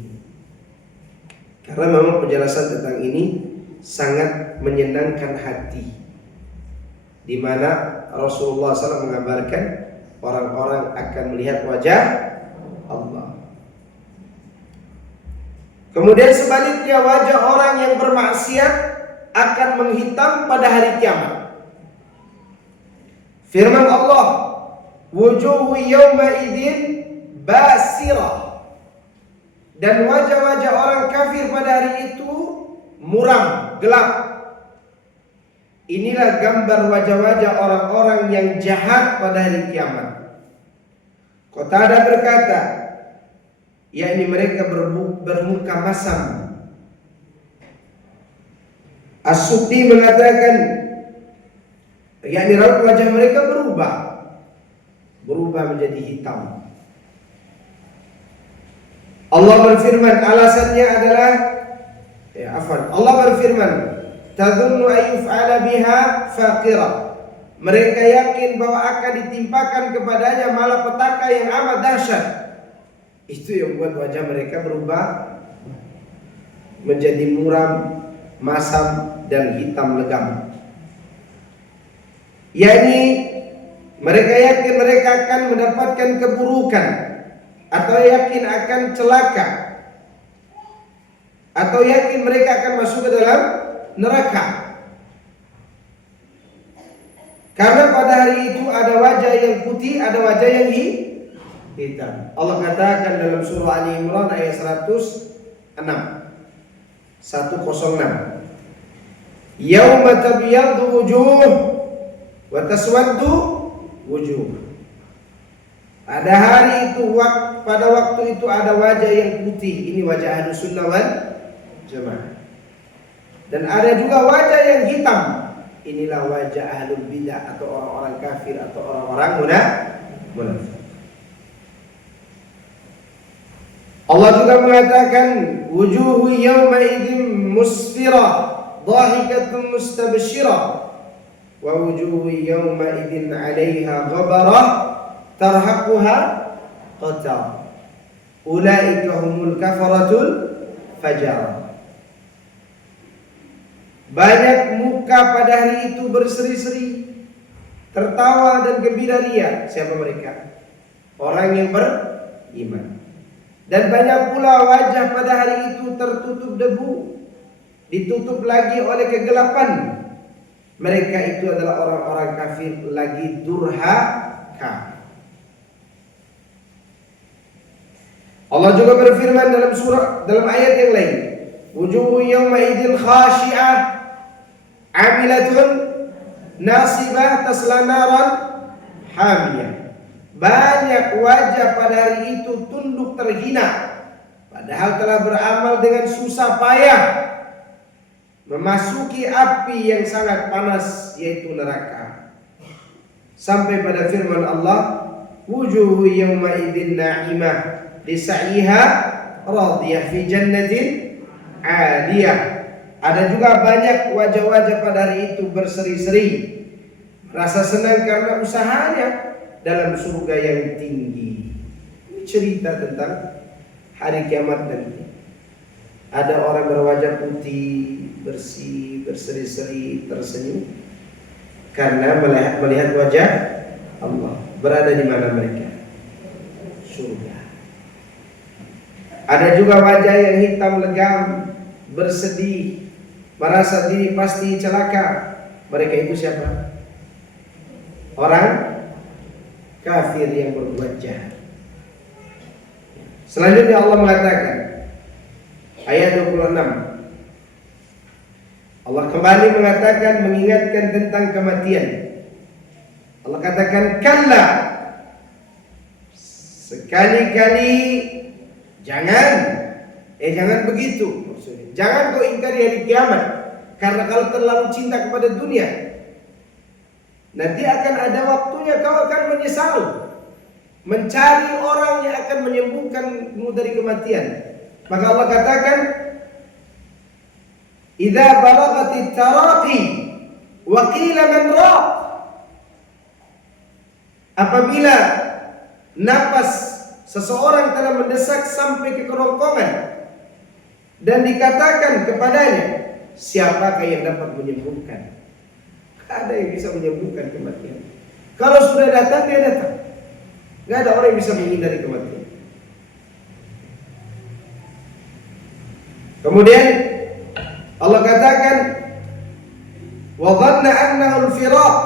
Karena memang penjelasan tentang ini sangat menyenangkan hati, di mana Rasulullah SAW mengabarkan orang-orang akan melihat wajah Allah. Kemudian sebaliknya, wajah orang yang bermaksiat akan menghitam pada hari kiamat. Firman Allah, wujuhu yawma idzin basirah, dan wajah-wajah orang kafir pada hari itu muram, gelap. Inilah gambar wajah-wajah orang-orang yang jahat pada hari kiamat. Qatadah berkata, yakni mereka bermuka masam. As-Suddi mengatakan, yakni raut wajah mereka berubah menjadi hitam. Allah berfirman, alasannya adalah Allah berfirman, tadhunnu ayyuf'ala biha faqira. Mereka yakin bahwa akan ditimpakan kepadanya malapetaka yang amat dahsyat. Itu yang membuat wajah mereka berubah menjadi muram, masam, dan hitam legam. yakni mereka yakin mereka akan mendapatkan keburukan, atau yakin akan celaka, atau yakin mereka akan masuk ke dalam neraka. Karena pada hari itu ada wajah yang putih, ada wajah yang hitam. Allah katakan dalam surah Ali Imran ayat 106. Yauma tabyaddu wujuh wa taswaddu wujuh. Pada hari itu, pada waktu itu ada wajah yang putih, ini wajah Ahlus Sunnah wal Jamaah. Dan ada juga wajah yang hitam, inilah wajah Ahlul Bidah atau orang-orang kafir atau orang-orang munafik. Allah juga mengatakan wujuhu yawma idzin musfirah dhahikatun mustabshirah wa wujuhu yawma idzin 'alaiha ghabarah tarhaquha qatar ulaika humul kafaratul fajar. Banyak muka pada hari itu berseri-seri, tertawa dan gembira ria. Siapa mereka? Orang yang beriman. Dan banyak pula wajah pada hari itu tertutup debu, ditutup lagi oleh kegelapan. Mereka itu adalah orang-orang kafir lagi durhaka. Allah juga berfirman dalam ayat yang lain, wujuhu yawma idzin khashi'ah 'amilatun nasibah tasla naran hamiyah. Banyak wajah pada hari itu tunduk terhina, padahal telah beramal dengan susah payah memasuki api yang sangat panas, yaitu neraka. Sampai pada firman Allah, wujuhu yawma idzin na'imah lisaiha radiyah fi jannatin 'aliyah. Ada juga banyak wajah-wajah pada hari itu berseri-seri, rasa senang karena usahanya dalam surga yang tinggi. Ini cerita tentang hari kiamat nanti. Ada orang berwajah putih, bersih, berseri-seri, tersenyum karena melihat wajah Allah. Berada di mana mereka? Surga. Ada juga wajah yang hitam legam, bersedih, merasa diri pasti celaka. Mereka itu siapa? Orang kafir yang berbuat jahat. Selanjutnya Allah mengatakan ayat 26. Allah kembali mengatakan, mengingatkan tentang kematian. Allah katakan, kalla, sekali-kali jangan begitu. Maksudnya, jangan kau ingkari hari kiamat, karena kalau terlalu cinta kepada dunia, nanti akan ada waktunya kau akan menyesal, mencari orang yang akan menyembuhkanmu dari kematian. Maka Allah katakan, idza balagatit taraqi wa qila man raq. Apabila napas seseorang telah mendesak sampai ke kerongkongan dan dikatakan kepadanya, siapakah yang dapat menyembuhkan? Ada yang bisa menyembuhkan kematian. Kalau sudah datang, dia datang. Gak ada orang yang bisa menghindari kematian. Kemudian Allah katakan, wa dhanna annahu al-firaq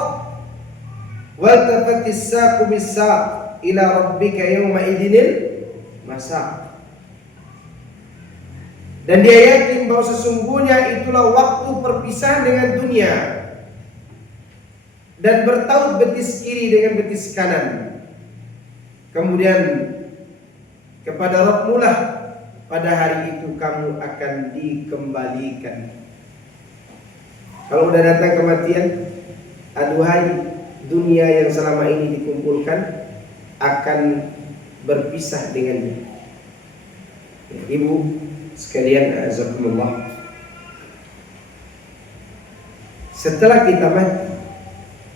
waltafati as-saqu bis-saq ila rabbika yawma idinil masaq. Dan dia yakin bahwa sesungguhnya itulah waktu perpisahan dengan dunia, dan bertaut betis kiri dengan betis kanan. Kemudian kepada Rabb-Mu lah pada hari itu kamu akan dikembalikan. Kalau udah datang kematian, aduhai, dunia yang selama ini dikumpulkan akan berpisah dengannya. Ibu sekalian, azakumullah, setelah kita mati,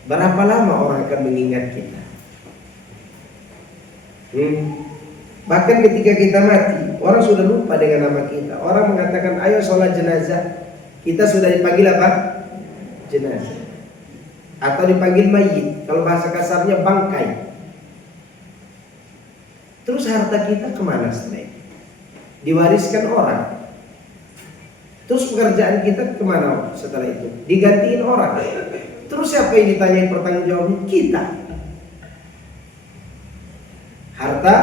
berapa lama orang akan mengingat kita? Bahkan ketika kita mati, orang sudah lupa dengan nama kita. Orang mengatakan, ayo sholat jenazah. Kita sudah dipanggil apa? Jenazah. Atau dipanggil mayit. Kalau bahasa kasarnya bangkai. Terus harta kita kemana setelah itu? Diwariskan orang. Terus pekerjaan kita kemana setelah itu? Digantiin orang. Terus siapa yang ditanyai pertanggung jawabnya? Kita. Harta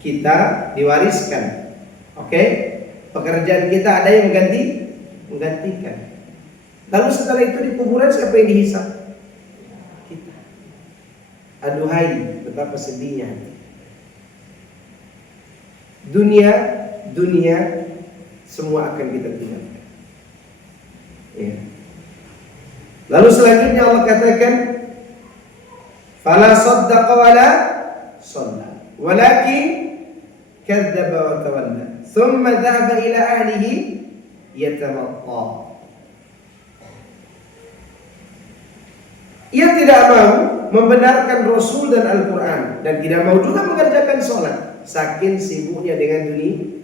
kita diwariskan. Oke? Pekerjaan kita ada yang menggantikan. Lalu setelah itu di kuburan siapa yang dihisap? Kita. Aduhai, betapa sedihnya. Dunia semua akan kita tinggalkan. Ya. Lalu selanjutnya Allah katakan, fala saddaqa wala shalla walakin kadzdzaba wa tawalla thumma dhahaba ila ahlihi yatamatta. Ia tidak mau membenarkan Rasul dan Al-Quran, dan tidak mau juga mengerjakan sholat, saking sibuknya dengan dunia.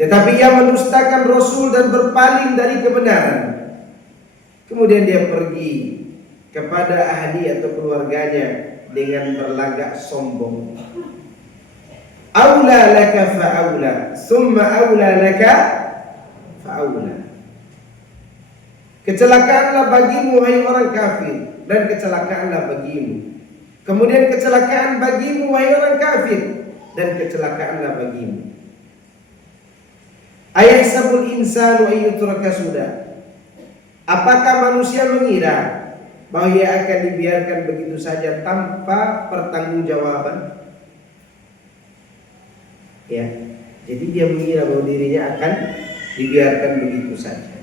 Tetapi ia mendustakan Rasul dan berpaling dari kebenaran. Kemudian dia pergi kepada ahli atau keluarganya dengan berlagak sombong. Aula laka fa'aula, thumma aula laka fa'aula. Kecelakaanlah bagimu wahai orang kafir, dan kecelakaanlah bagimu. Kemudian kecelakaan bagimu wahai orang kafir, dan kecelakaanlah bagimu. Ayahsabul insanu ayyutraka sudah. Apakah manusia mengira bahwa ia akan dibiarkan begitu saja tanpa pertanggungjawaban? Ya, jadi dia mengira bahwa dirinya akan dibiarkan begitu saja.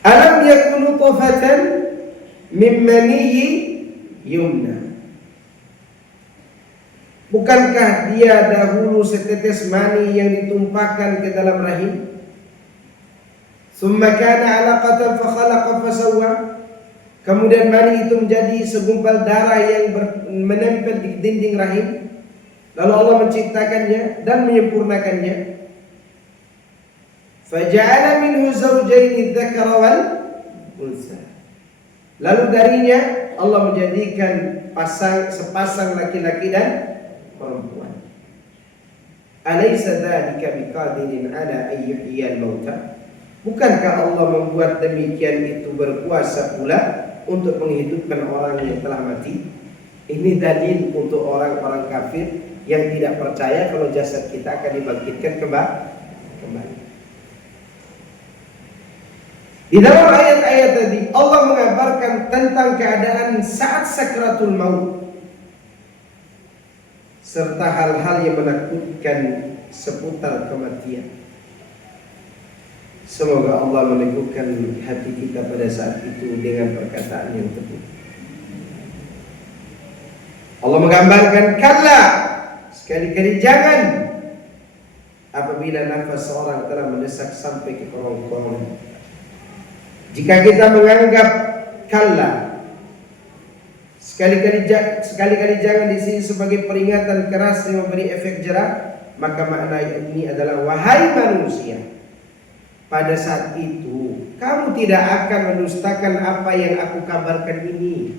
Alam yakunu nutfatan min maniyyi yumna. Bukankah dia dahulu setetes mani yang ditumpahkan ke dalam rahim? Summa kana 'alaqatan fa khalaqa fa sawwa. Kemudian mani itu menjadi segumpal darah yang menempel di dinding rahim. Lalu Allah menciptakannya dan menyempurnakannya. Faja'ala minhu zawjayn dzakara wal unsa. Lalu darinya Allah menjadikan sepasang laki-laki dan perempuan. Alaysa dzalika biqadirin ala an yuhyiyal mauta? Bukankah Allah membuat demikian itu berkuasa pula untuk menghidupkan orang yang telah mati? Ini dalil untuk orang-orang kafir yang tidak percaya kalau jasad kita akan dibangkitkan kembali. Di dalam ayat-ayat tadi Allah mengabarkan tentang keadaan saat sakratul maut, serta hal-hal yang menakutkan seputar kematian. Semoga Allah meneguhkan hati kita pada saat itu dengan perkataan yang teguh. Allah menggambarkan, kalla, sekali-kali jangan, apabila nafas seorang telah mendesak sampai ke kerongkongan. Jika kita menganggap kalla, sekali-kali jangan di sini sebagai peringatan keras yang memberi efek jerah, maka makna ini adalah wahai manusia, pada saat itu kamu tidak akan mendustakan apa yang aku kabarkan ini.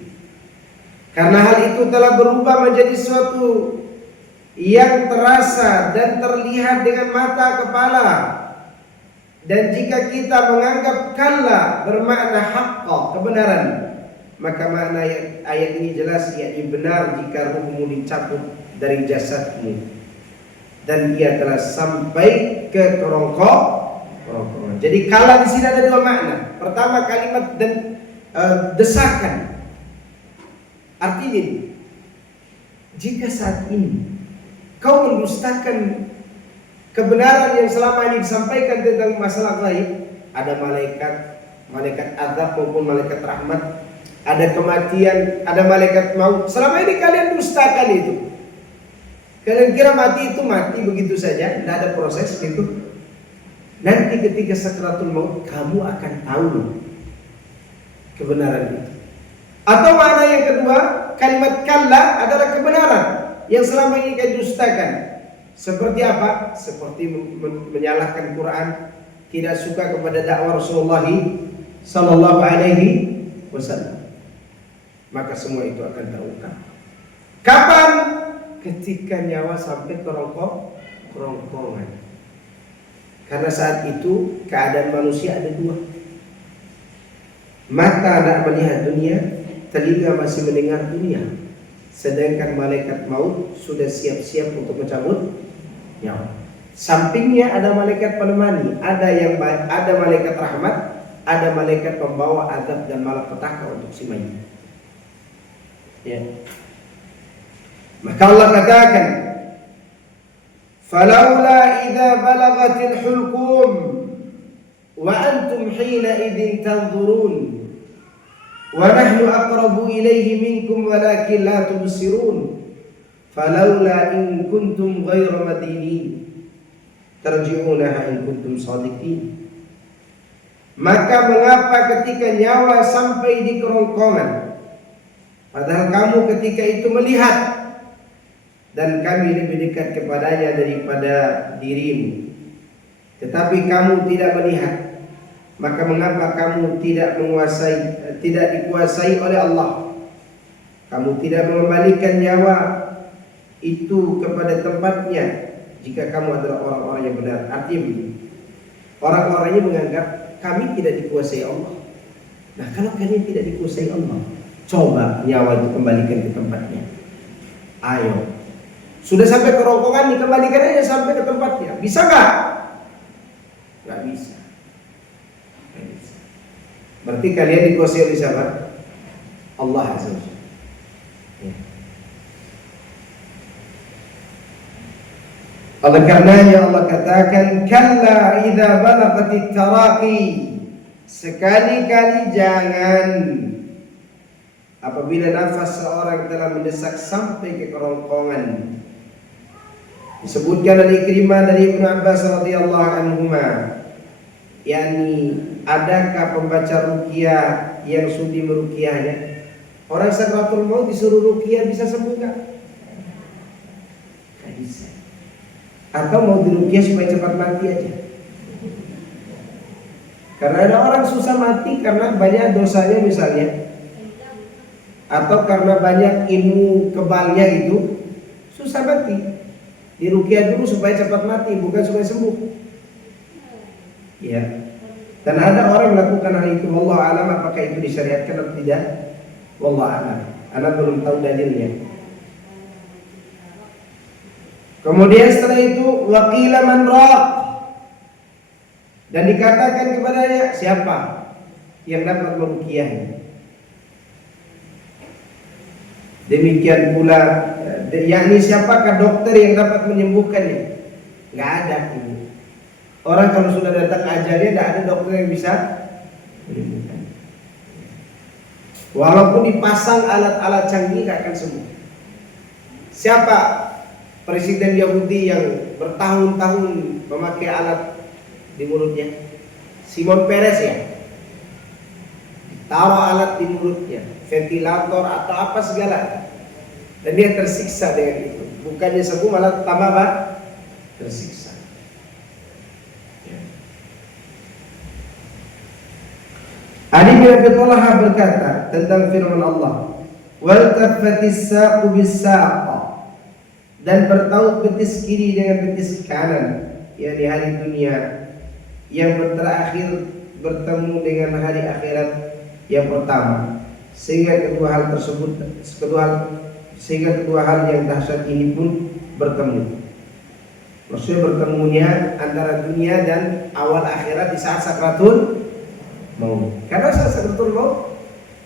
Karena hal itu telah berubah menjadi suatu yang terasa dan terlihat dengan mata kepala. Dan jika kita menganggap kalla bermakna haqqa, kebenaran, maka makna ayat ini jelas, yakni benar jika ruhmu dicabut dari jasadmu dan ia telah sampai ke kerongkongan. Jadi kalla di sini ada dua makna. Pertama kalimat dan desakan. Artinya, jika saat ini kau mendustakan kebenaran yang selama ini disampaikan tentang masalah gaib, ada malaikat azab maupun malaikat rahmat, ada kematian, ada malaikat maut. Selama ini kalian dustakan itu. Kalian kira mati itu mati begitu saja, tidak ada proses gitu. Nanti ketika sakratul maut kamu akan tahu kebenaran itu. Atau makna yang kedua, kalimat kalla adalah kebenaran yang selama ini kalian dustakan. Seperti apa? Seperti menyalahkan Quran, tidak suka kepada dakwah Rasulullah sallallahu alaihi wasallam. Maka semua itu akan terungkap. Kapan? Ketika nyawa sampai kerongkongan. Karena saat itu keadaan manusia ada dua. Mata tidak melihat dunia, telinga masih mendengar dunia. Sedangkan malaikat maut sudah siap-siap untuk mencabut nyawa. Sampingnya ada malaikat penemani, ada malaikat rahmat, ada malaikat pembawa azab dan malapetaka untuk si mayit. Ya. Maka Allah katakan, "Falaula idza balagatil hulqum wa antum hina idzin tanzurun wa nahnu aqrabu ilayhi minkum walakin la tubsirun falaula in kuntum ghayra madinin tarji'unaha in kuntum shadiqin." Maka mengapa ketika nyawa sampai di kerongkongan, padahal kamu ketika itu melihat dan kami lebih dekat kepadanya daripada dirimu, tetapi kamu tidak melihat, maka mengapa kamu tidak dikuasai oleh Allah? Kamu tidak mengembalikan nyawa itu kepada tempatnya jika kamu adalah orang-orang yang benar. Artinya begini, orang-orang ini menganggap kami tidak dikuasai Allah. Nah, kalau kalian tidak dikuasai Allah, coba nyawa itu kembalikan ke tempatnya. Ayo. Sudah sampai kerongkongan, dikembalikan aja sampai ke tempatnya. Bisa nggak? Nggak bisa. Berarti kalian dikuasai oleh siapa? Allah Azza wa Jalla. Ya. Oleh karenanya Allah katakan, kalla idza balagatit taraqi, sekali-kali jangan apabila nafas seorang telah mendesak sampai ke kerongkongan. Disebutkan dari Ikrimah dari Ibnu Abbas radhiyallahu anhuma, yakni adakah pembaca ruqyah yang sudi meruqyahnya? Orang sakratul maut disuruh ruqyah bisa sembuh enggak? Enggak bisa. Atau mau diruqyah supaya cepat mati aja? Karena ada orang susah mati karena banyak dosanya misalnya, atau karena banyak ilmu kebalnya itu susah mati. Diruqyah dulu supaya cepat mati, bukan supaya sembuh. Ya. Dan ada orang melakukan hal itu. Wallahu a'lam apakah itu disyariatkan atau tidak. Wallahu a'lam. Ana belum tahu dalilnya. Kemudian setelah itu waqila man raq, dan dikatakan kepadanya, siapa yang dapat meruqyahnya? Demikian pula, yakni siapakah dokter yang dapat menyembuhkannya? Nggak ada. Orang kalau sudah datang ajalnya, tidak ada dokter yang bisa menyembuhkan. Walaupun dipasang alat-alat canggih, nggak akan sembuh. Siapa presiden Yahudi yang bertahun-tahun memakai alat di mulutnya? Simon Peres ya. taruh alat di mulutnya, ventilator atau apa segala, dan dia tersiksa dengan itu. Bukannya sembuh, malah tambah apa? Tersiksa. Ali bin Abi Thalib berkata tentang firman Allah, wal taffatis saqu bis saq, dan bertaut betis kiri dengan betis kanan, yakni hari dunia yang terakhir bertemu dengan hari akhirat yang pertama, sehingga kedua hal yang dahsyat ini pun bertemu. Maksudnya bertemunya antara dunia dan awal akhirat di saat sakratul maut. Karena saat sakratul maut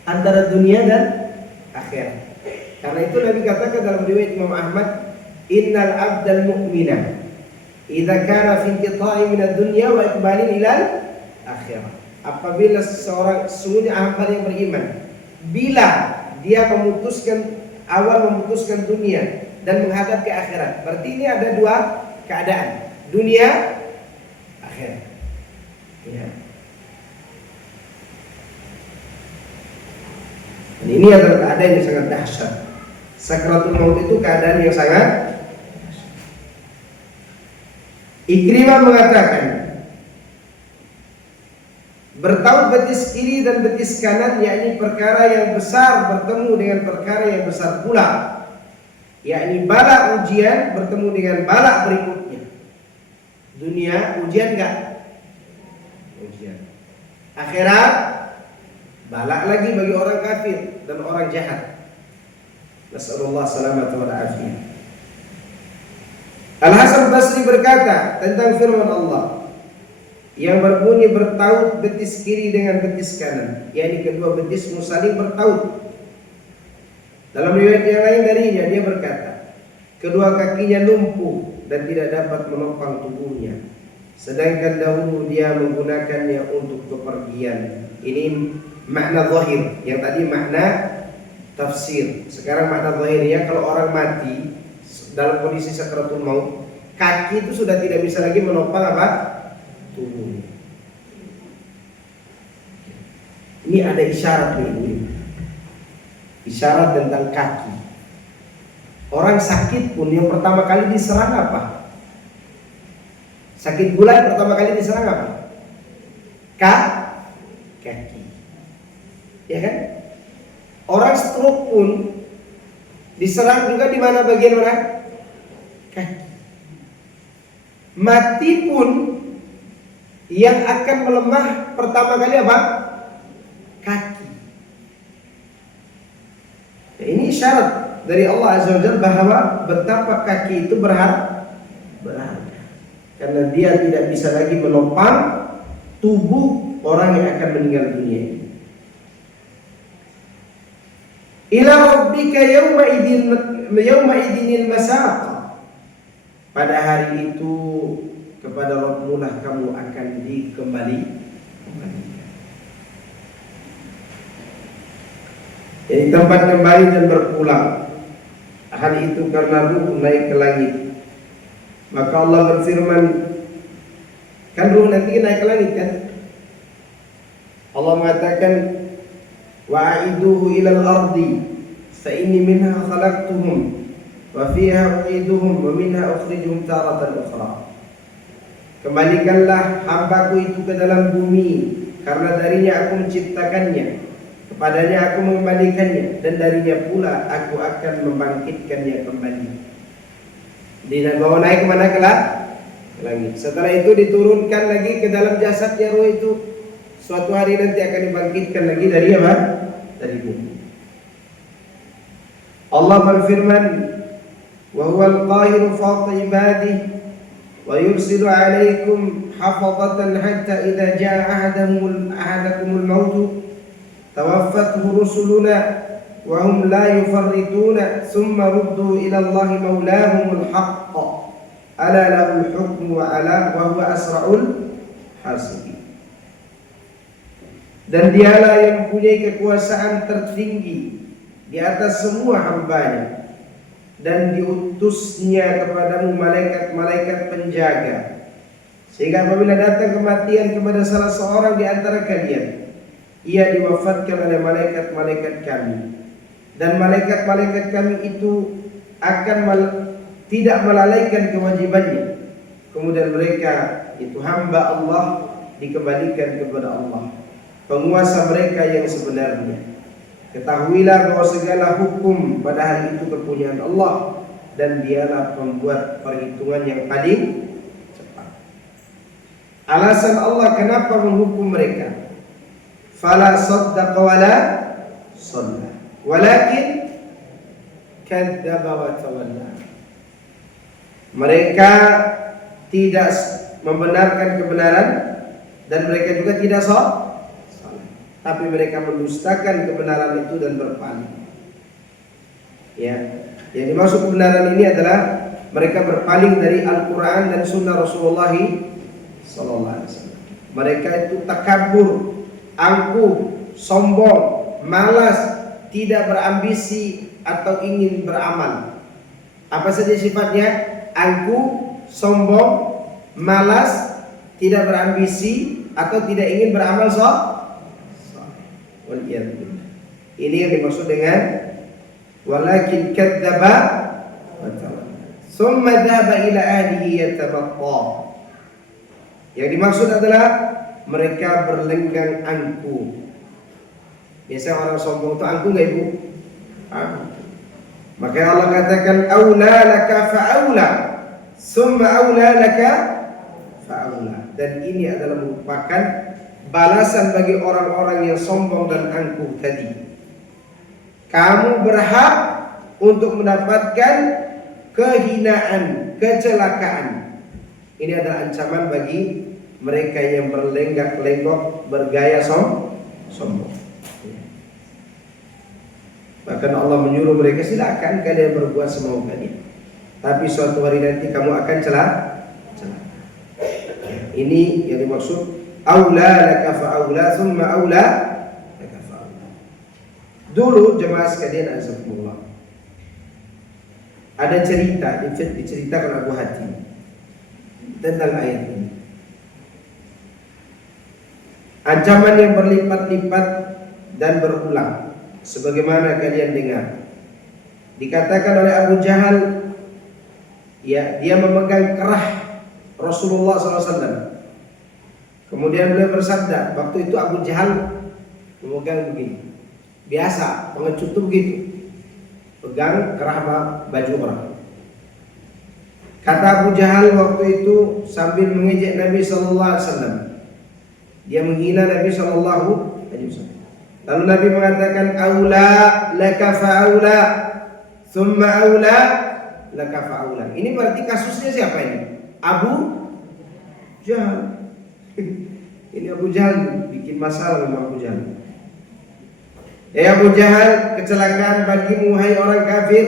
antara dunia dan akhirat. Karena itu Nabi katakan dalam riwayat Imam Ahmad, innal abdal mu'mina idza kana fi inqita'i min ad-dunya wa iqbalin ila akhirah. Apabila seseorang, sesungguhnya hamba yang beriman, bila dia memutuskan dunia dan menghadap ke akhirat, berarti ini ada dua keadaan, dunia, akhirat. Ya. Dan ini adalah keadaan yang sangat dahsyat. Sakratul maut itu keadaan yang sangat dahsyat. Ikrimah mengatakan, bertaut betis kiri dan betis kanan, yakni perkara yang besar bertemu dengan perkara yang besar pula, yakni bala ujian bertemu dengan bala berikutnya. Dunia ujian enggak? Ujian. Akhirat bala lagi bagi orang kafir dan orang jahat. Nasallallahu salamata wal afiyah. Al-Hasan Basri berkata tentang firman Allah yang berbunyi bertaut betis kiri dengan betis kanan, yakni kedua betismu saling bertaut. Dalam riwayat yang lain darinya dia berkata, kedua kakinya lumpuh dan tidak dapat menopang tubuhnya, sedangkan dahulu dia menggunakannya untuk bepergian. Ini makna zahir, yang tadi makna tafsir. Sekarang makna zahirnya, kalau orang mati dalam kondisi sakratul maut, kaki itu sudah tidak bisa lagi menopang apa? Tubuh. Ini ada isyarat nih, isyarat tentang kaki. Orang sakit pun yang pertama kali diserang apa? Sakit gula yang pertama kali diserang apa? Kaki. Ya kan? Orang stroke pun diserang juga di mana, bagian mana? Kaki. Mati pun yang akan melemah pertama kali apa? Kaki. Nah, ini syarat dari Allah Azza wa Jalla bahwa betapa kaki itu berharga, karena dia tidak bisa lagi menopang tubuh orang yang akan meninggal dunia ini. Ila rabbika yawma idinil masaq. Pada hari itu kepada Rabbmu lah kamu akan dikembalikan. Jadi tempat kembali dan berpulang. Hal itu karena ruh naik ke langit. Maka Allah berfirman, kan ruh nanti naik ke langit kan? Allah mengatakan, wa'aiduhu ilal ardi fa inni minha khalaqtuhum wa fiha u'iduhum wa minha ukhrijuhum taratan ukhra. Kembalikanlah hambaku itu ke dalam bumi, karena darinya aku menciptakannya, kepadanya aku mengembalikannya, dan darinya pula aku akan membangkitkannya kembali. Dibawa naik kemana? Ke langit. Setelah itu diturunkan lagi ke dalam jasadnya ruh itu. Suatu hari nanti akan dibangkitkan lagi dari apa? Dari bumi. Allah berfirman, wa huwal qahiru fawqa ibadihi wa yursilu 'alaikum hafazatan hatta idza jaa ahadakumul maut tawaffathu rusuluna wa hum la yufarrituna thumma ruddu ila Allahi maulahumul haqq ala lahul hukmu wa huwa asra'ul hasibin. Dan dialah yang mempunyai kekuasaan tertinggi di atas semua hambanya, dan diutusnya kepadamu malaikat-malaikat penjaga, sehingga apabila datang kematian kepada salah seorang di antara kalian, ia diwafatkan oleh malaikat-malaikat kami, dan malaikat-malaikat kami itu akan tidak melalaikan kewajibannya. Kemudian mereka itu hamba Allah dikembalikan kepada Allah, penguasa mereka yang sebenarnya. Ketahuilah bahwa segala hukum pada hari itu kepunyaan Allah, dan dialah pembuat perhitungan yang paling cepat. Alasan Allah kenapa menghukum mereka, fala saddaqa wala shalla walakin kadzdzaba wa tawalla. Mereka tidak membenarkan kebenaran, dan mereka juga tidak salah, tapi mereka mendustakan kebenaran itu dan berpaling. Ya, yang dimaksud kebenaran ini adalah mereka berpaling dari Al-Quran dan Sunnah Rasulullah SAW. Mereka itu takabur, angkuh, sombong, malas, tidak berambisi atau ingin beramal. Apa saja sifatnya? Angkuh, sombong, malas, tidak berambisi atau tidak ingin beramal Ini yang dimaksud dengan walakin kadzdzaba wa tawalla thumma dhaba ila ahlihi yatabatta. Yang dimaksud adalah mereka berlenggang angkuh. Biasanya orang sombong itu angkuh enggak, Ibu? Maka Allah katakan aula laka fa'aula thumma aula laka fa'aula. Dan ini adalah merupakan balasan bagi orang-orang yang sombong dan angkuh tadi. Kamu berhak untuk mendapatkan kehinaan, kecelakaan. Ini adalah ancaman bagi mereka yang berlenggak-lenggok, bergaya sombong. Bahkan Allah menyuruh mereka, silakan kalian berbuat semau kalian, tapi suatu hari nanti kamu akan celaka. Ini yang dimaksud aula laka fa'aula thumma aula laka fa'aula. Dulu jemaah sekalian azakumullah, ada cerita diceritakan Abu Hatim tentang ayat ini. Ancaman yang berlipat-lipat dan berulang, sebagaimana kalian dengar. Dikatakan oleh Abu Jahal, ya, dia memegang kerah Rasulullah SAW. Kemudian beliau bersabda, waktu itu Abu Jahal memegang begini. Biasa pengecut itu begitu, pegang kerah baju orang. Kata Abu Jahal waktu itu sambil mengejek Nabi SAW, dia menghina Nabi SAW. Lalu Nabi mengatakan aula laka fa'aula thumma aula laka fa'aula. Ini berarti kasusnya siapa ini? Abu Jahal. Ini Abu Jahal bikin masalah sama Abu Jahal. Abu Jahal, kecelakaan bagimu hai orang kafir,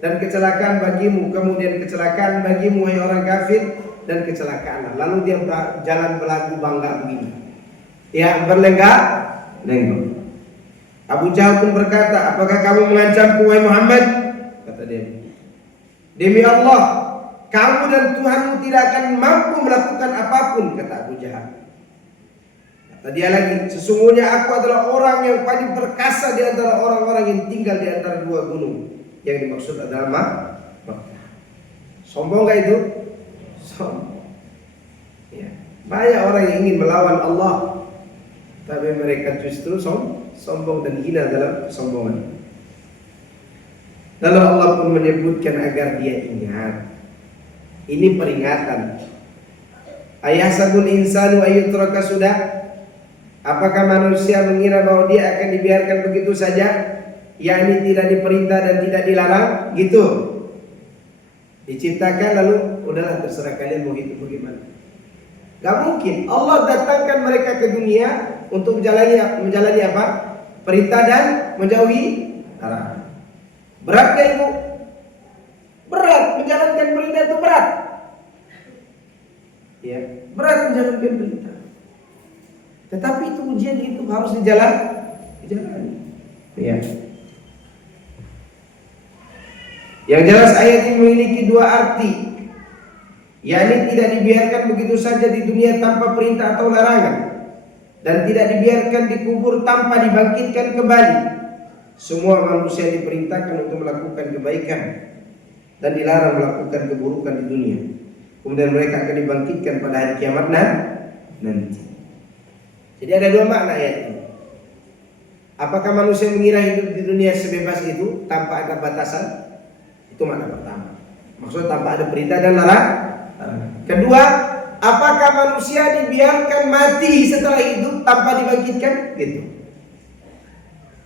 dan kecelakaan bagimu, kemudian kecelakaan bagimu hai orang kafir, dan kecelakaan. Lalu dia jalan berlagu bangga begini, ya, berlenggak-lenggok. Abu Jahal pun berkata, apakah kamu mengancamku wahai Muhammad? Kata dia, demi Allah, kamu dan Tuhanmu tidak akan mampu melakukan apapun, kata Abu Jahal. Kata dia lagi, sesungguhnya aku adalah orang yang paling perkasa di antara orang-orang yang tinggal di antara dua gunung. Yang dimaksud adalah Makkah. Sombong gak itu? Sombong. Ya. Banyak orang yang ingin melawan Allah, tapi mereka justru sombong dan hina dalam kesombongan. Lalu Allah pun menyebutkan agar dia ingat. Ini peringatan. Ayahsabul insanu ayyutraka sudah? Apakah manusia mengira bahwa dia akan dibiarkan begitu saja, yakni tidak diperintah dan tidak dilarang, gitu? Diciptakan lalu udahlah terserah kalian mau hidup bagaimana? Gak mungkin. Allah datangkan mereka ke dunia untuk menjalani apa? Perintah dan menjauhi larangan. Berat gak Ibu? Berat, menjalankan perintah itu berat. Ya, berat menjalankan perintah. Tetapi itu ujian itu harus dijalani. Ya. Yang jelas ayat ini memiliki dua arti, yakni tidak dibiarkan begitu saja di dunia tanpa perintah atau larangan. dan tidak dibiarkan dikubur tanpa dibangkitkan kembali. Semua manusia diperintahkan untuk melakukan kebaikan dan dilarang melakukan keburukan di dunia. Kemudian mereka akan dibangkitkan pada hari kiamat nanti. Jadi ada dua makna ayat ini. Apakah manusia mengira hidup di dunia sebebas itu tanpa ada batasan? Itu makna pertama. Maksudnya tanpa ada perintah dan larang. Kedua, apakah manusia dibiarkan mati setelah hidup tanpa dibangkitkan? Gitu.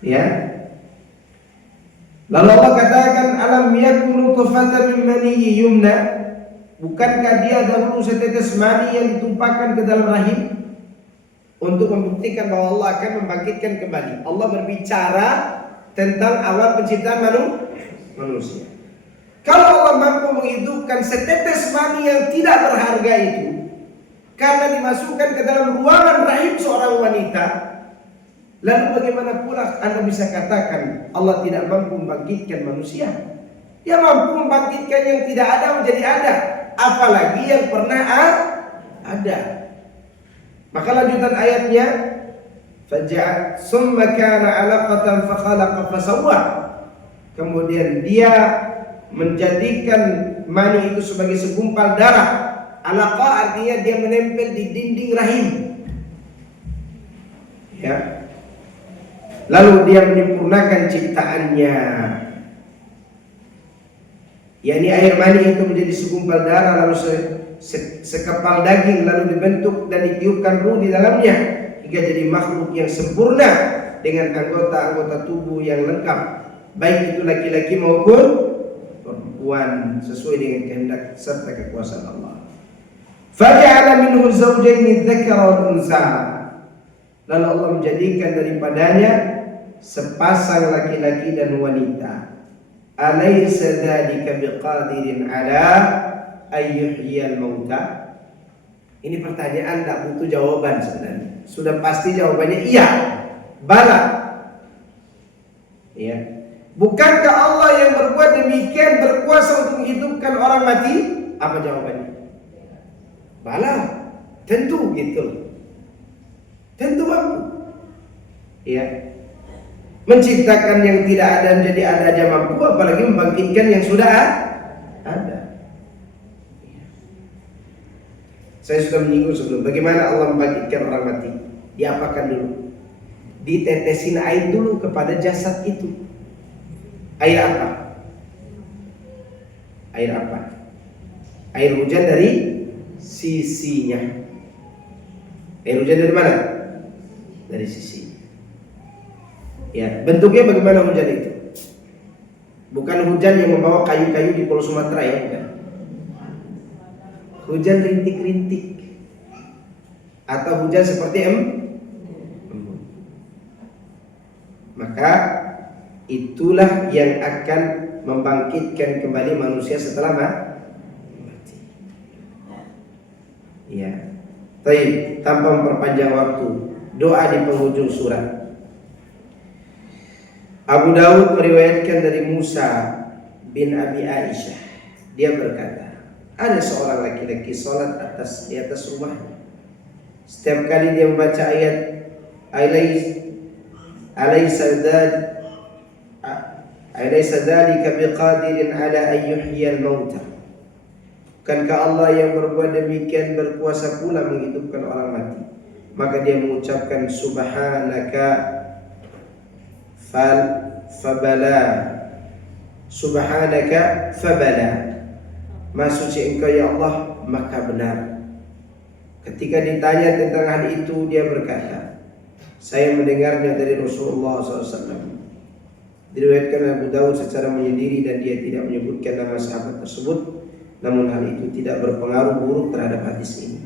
Ya. Lalu Allah katakan, alam yakunu nutfatan min maniyyin yumna? Bukankah dia dahulu setetes mani yang ditumpahkan ke dalam rahim? Untuk membuktikan bahwa Allah akan membangkitkan kembali. Allah berbicara tentang awal penciptaan manusia. Kalau Allah mampu menghidupkan setetes mani yang tidak berharga itu karena dimasukkan ke dalam ruangan rahim seorang wanita, lalu bagaimana pula Anda bisa katakan Allah tidak mampu membangkitkan manusia? Dia mampu membangkitkan yang tidak ada menjadi ada, apalagi yang pernah ada. Maka lanjutan ayatnya, faja'at summa kana 'alaqatan fa khalaqa fa sawwa. Kemudian dia menjadikan mani itu sebagai segumpal darah. Alaqah artinya dia menempel di dinding rahim. Ya. Lalu dia menyempurnakan ciptaannya. yakni air mani itu menjadi segumpal darah lalu sekepal daging, lalu dibentuk dan ditiupkan ruh di dalamnya hingga jadi makhluk yang sempurna dengan anggota-anggota tubuh yang lengkap, baik itu laki-laki maupun perempuan, sesuai dengan kehendak serta kekuasaan Allah. Faja'ala minhu zawjayn dzakara wal unsa. Lalu Allah menjadikan daripadanya sepasang laki-laki dan wanita. Alaysa dzalika biqadirin ala ayyuhyiyal mauta? Ini pertanyaan tak butuh jawaban sebenarnya. Sudah pasti jawabannya iya. Bala. Ya. Bukankah Allah yang berbuat demikian berkuasa untuk menghidupkan orang mati? Apa jawabannya? Bala. Tentu gitu. Tentu mampu. Ya. Menciptakan yang tidak ada menjadi ada aja mampu, apalagi membangkitkan yang sudah ada. Saya sudah menyinggung sebelum bagaimana Allah membangkitkan orang mati. Diapakan dulu? Ditetesin air dulu kepada jasad itu. Air apa? Air apa? Air hujan dari sisinya. Air hujan dari mana? Dari sisi. Ya, bentuknya bagaimana hujan itu? Bukan hujan yang membawa kayu-kayu di Pulau Sumatera ya, bukan. Hujan rintik-rintik atau hujan seperti embun. Maka itulah yang akan membangkitkan kembali manusia setelah mati. Ya. Baik, tanpa memperpanjang waktu, doa di penghujung surat. Abu Daud meriwayatkan dari Musa bin Abi Aisyah. Dia berkata, ada seorang laki-laki sholat di atas rumahnya. Setiap kali dia membaca ayat Alaysa dzalika biqadirin ala ayyuhyiyal mauta. Bukankah Allah yang berbuat demikian berkuasa pula menghidupkan orang mati? Maka dia mengucapkan subhanaka fabala, subhanaka fabala, Maha suci Engkau ya Allah, maka benar. Ketika ditanya tentang hal itu, dia berkata, saya mendengarnya dari Rasulullah SAW. Diriwayatkan Abu Daud secara menyendiri dan dia tidak menyebutkan nama sahabat tersebut. Namun hal itu tidak berpengaruh buruk terhadap hadis ini.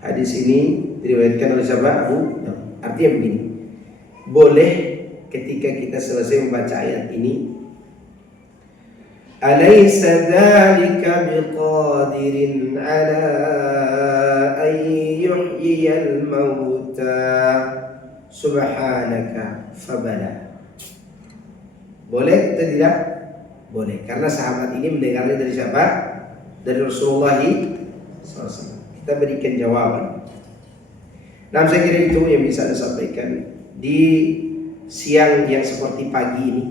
Hadis ini diriwayatkan oleh sahabat Abu Daud. Artinya begini, boleh ketika kita selesai membaca ayat ini, alaysa dzalika biqadirin ala an yuhyiyal mauta subhanaka fabala. Boleh atau tidak? Boleh, karena sahabat ini mendengarnya dari siapa? Dari Rasulullah SAW. Kita berikan jawaban. Nah, saya kira itu yang bisa saya sampaikan di siang yang seperti pagi ini.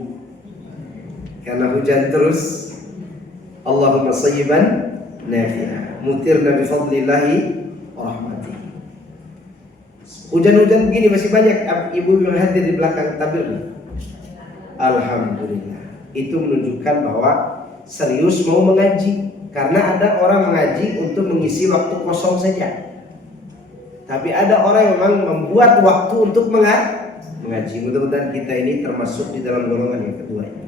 Karena hujan terus, Allahumma sayyiban nafi'ah, mutirna bi fadlillahi wa rahmatih. Hujan-hujan begini masih banyak ibu yang hadir di belakang tabir. Alhamdulillah. Itu menunjukkan bahwa serius mau mengaji. Karena ada orang mengaji untuk mengisi waktu kosong saja. Tapi ada orang yang memang membuat waktu untuk mengaji. Mudah-mudahan kita ini termasuk di dalam golongan yang kedua ini.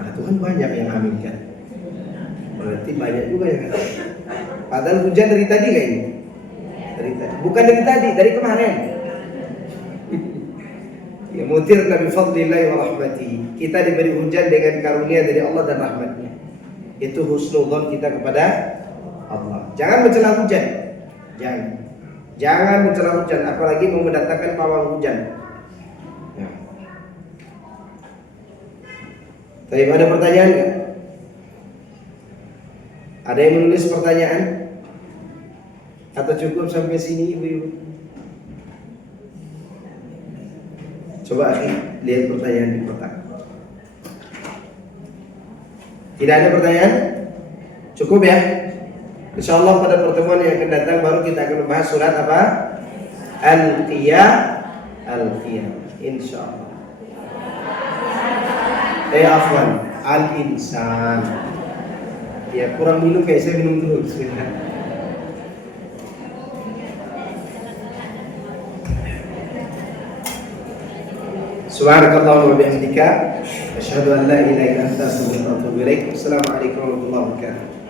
Nah, Tuhan banyak yang aminkan. Berarti banyak juga yang amin. Padahal hujan dari tadi kayak ini. Dari tadi. Bukan dari tadi, dari kemarin. Ya, mutir nabi fadlillahi wa rahmati. Kita diberi hujan dengan karunia dari Allah dan rahmatnya. Itu husnudzon kita kepada Allah. Jangan mencela hujan. Jangan mencela hujan, apalagi mau mendatangkan pawang hujan. Ya. Tapi ada pertanyaan nggak? Ada yang menulis pertanyaan? Atau cukup sampai sini ibu-ibu? Coba lihat pertanyaan di kotak. Tidak ada pertanyaan? Cukup ya? InsyaAllah pada pertemuan yang akan datang baru kita akan membahas surat apa? Al-Qiyamah. InsyaAllah. Afwan, Al-Insan. Ya, kurang minum kayak saya minum dulu. Subhanakallahumma wa bihamdika asyhadu an la ilaha illa anta astaghfiruka wa atubu ilaik. Assalamualaikum warahmatullahi wabarakatuh.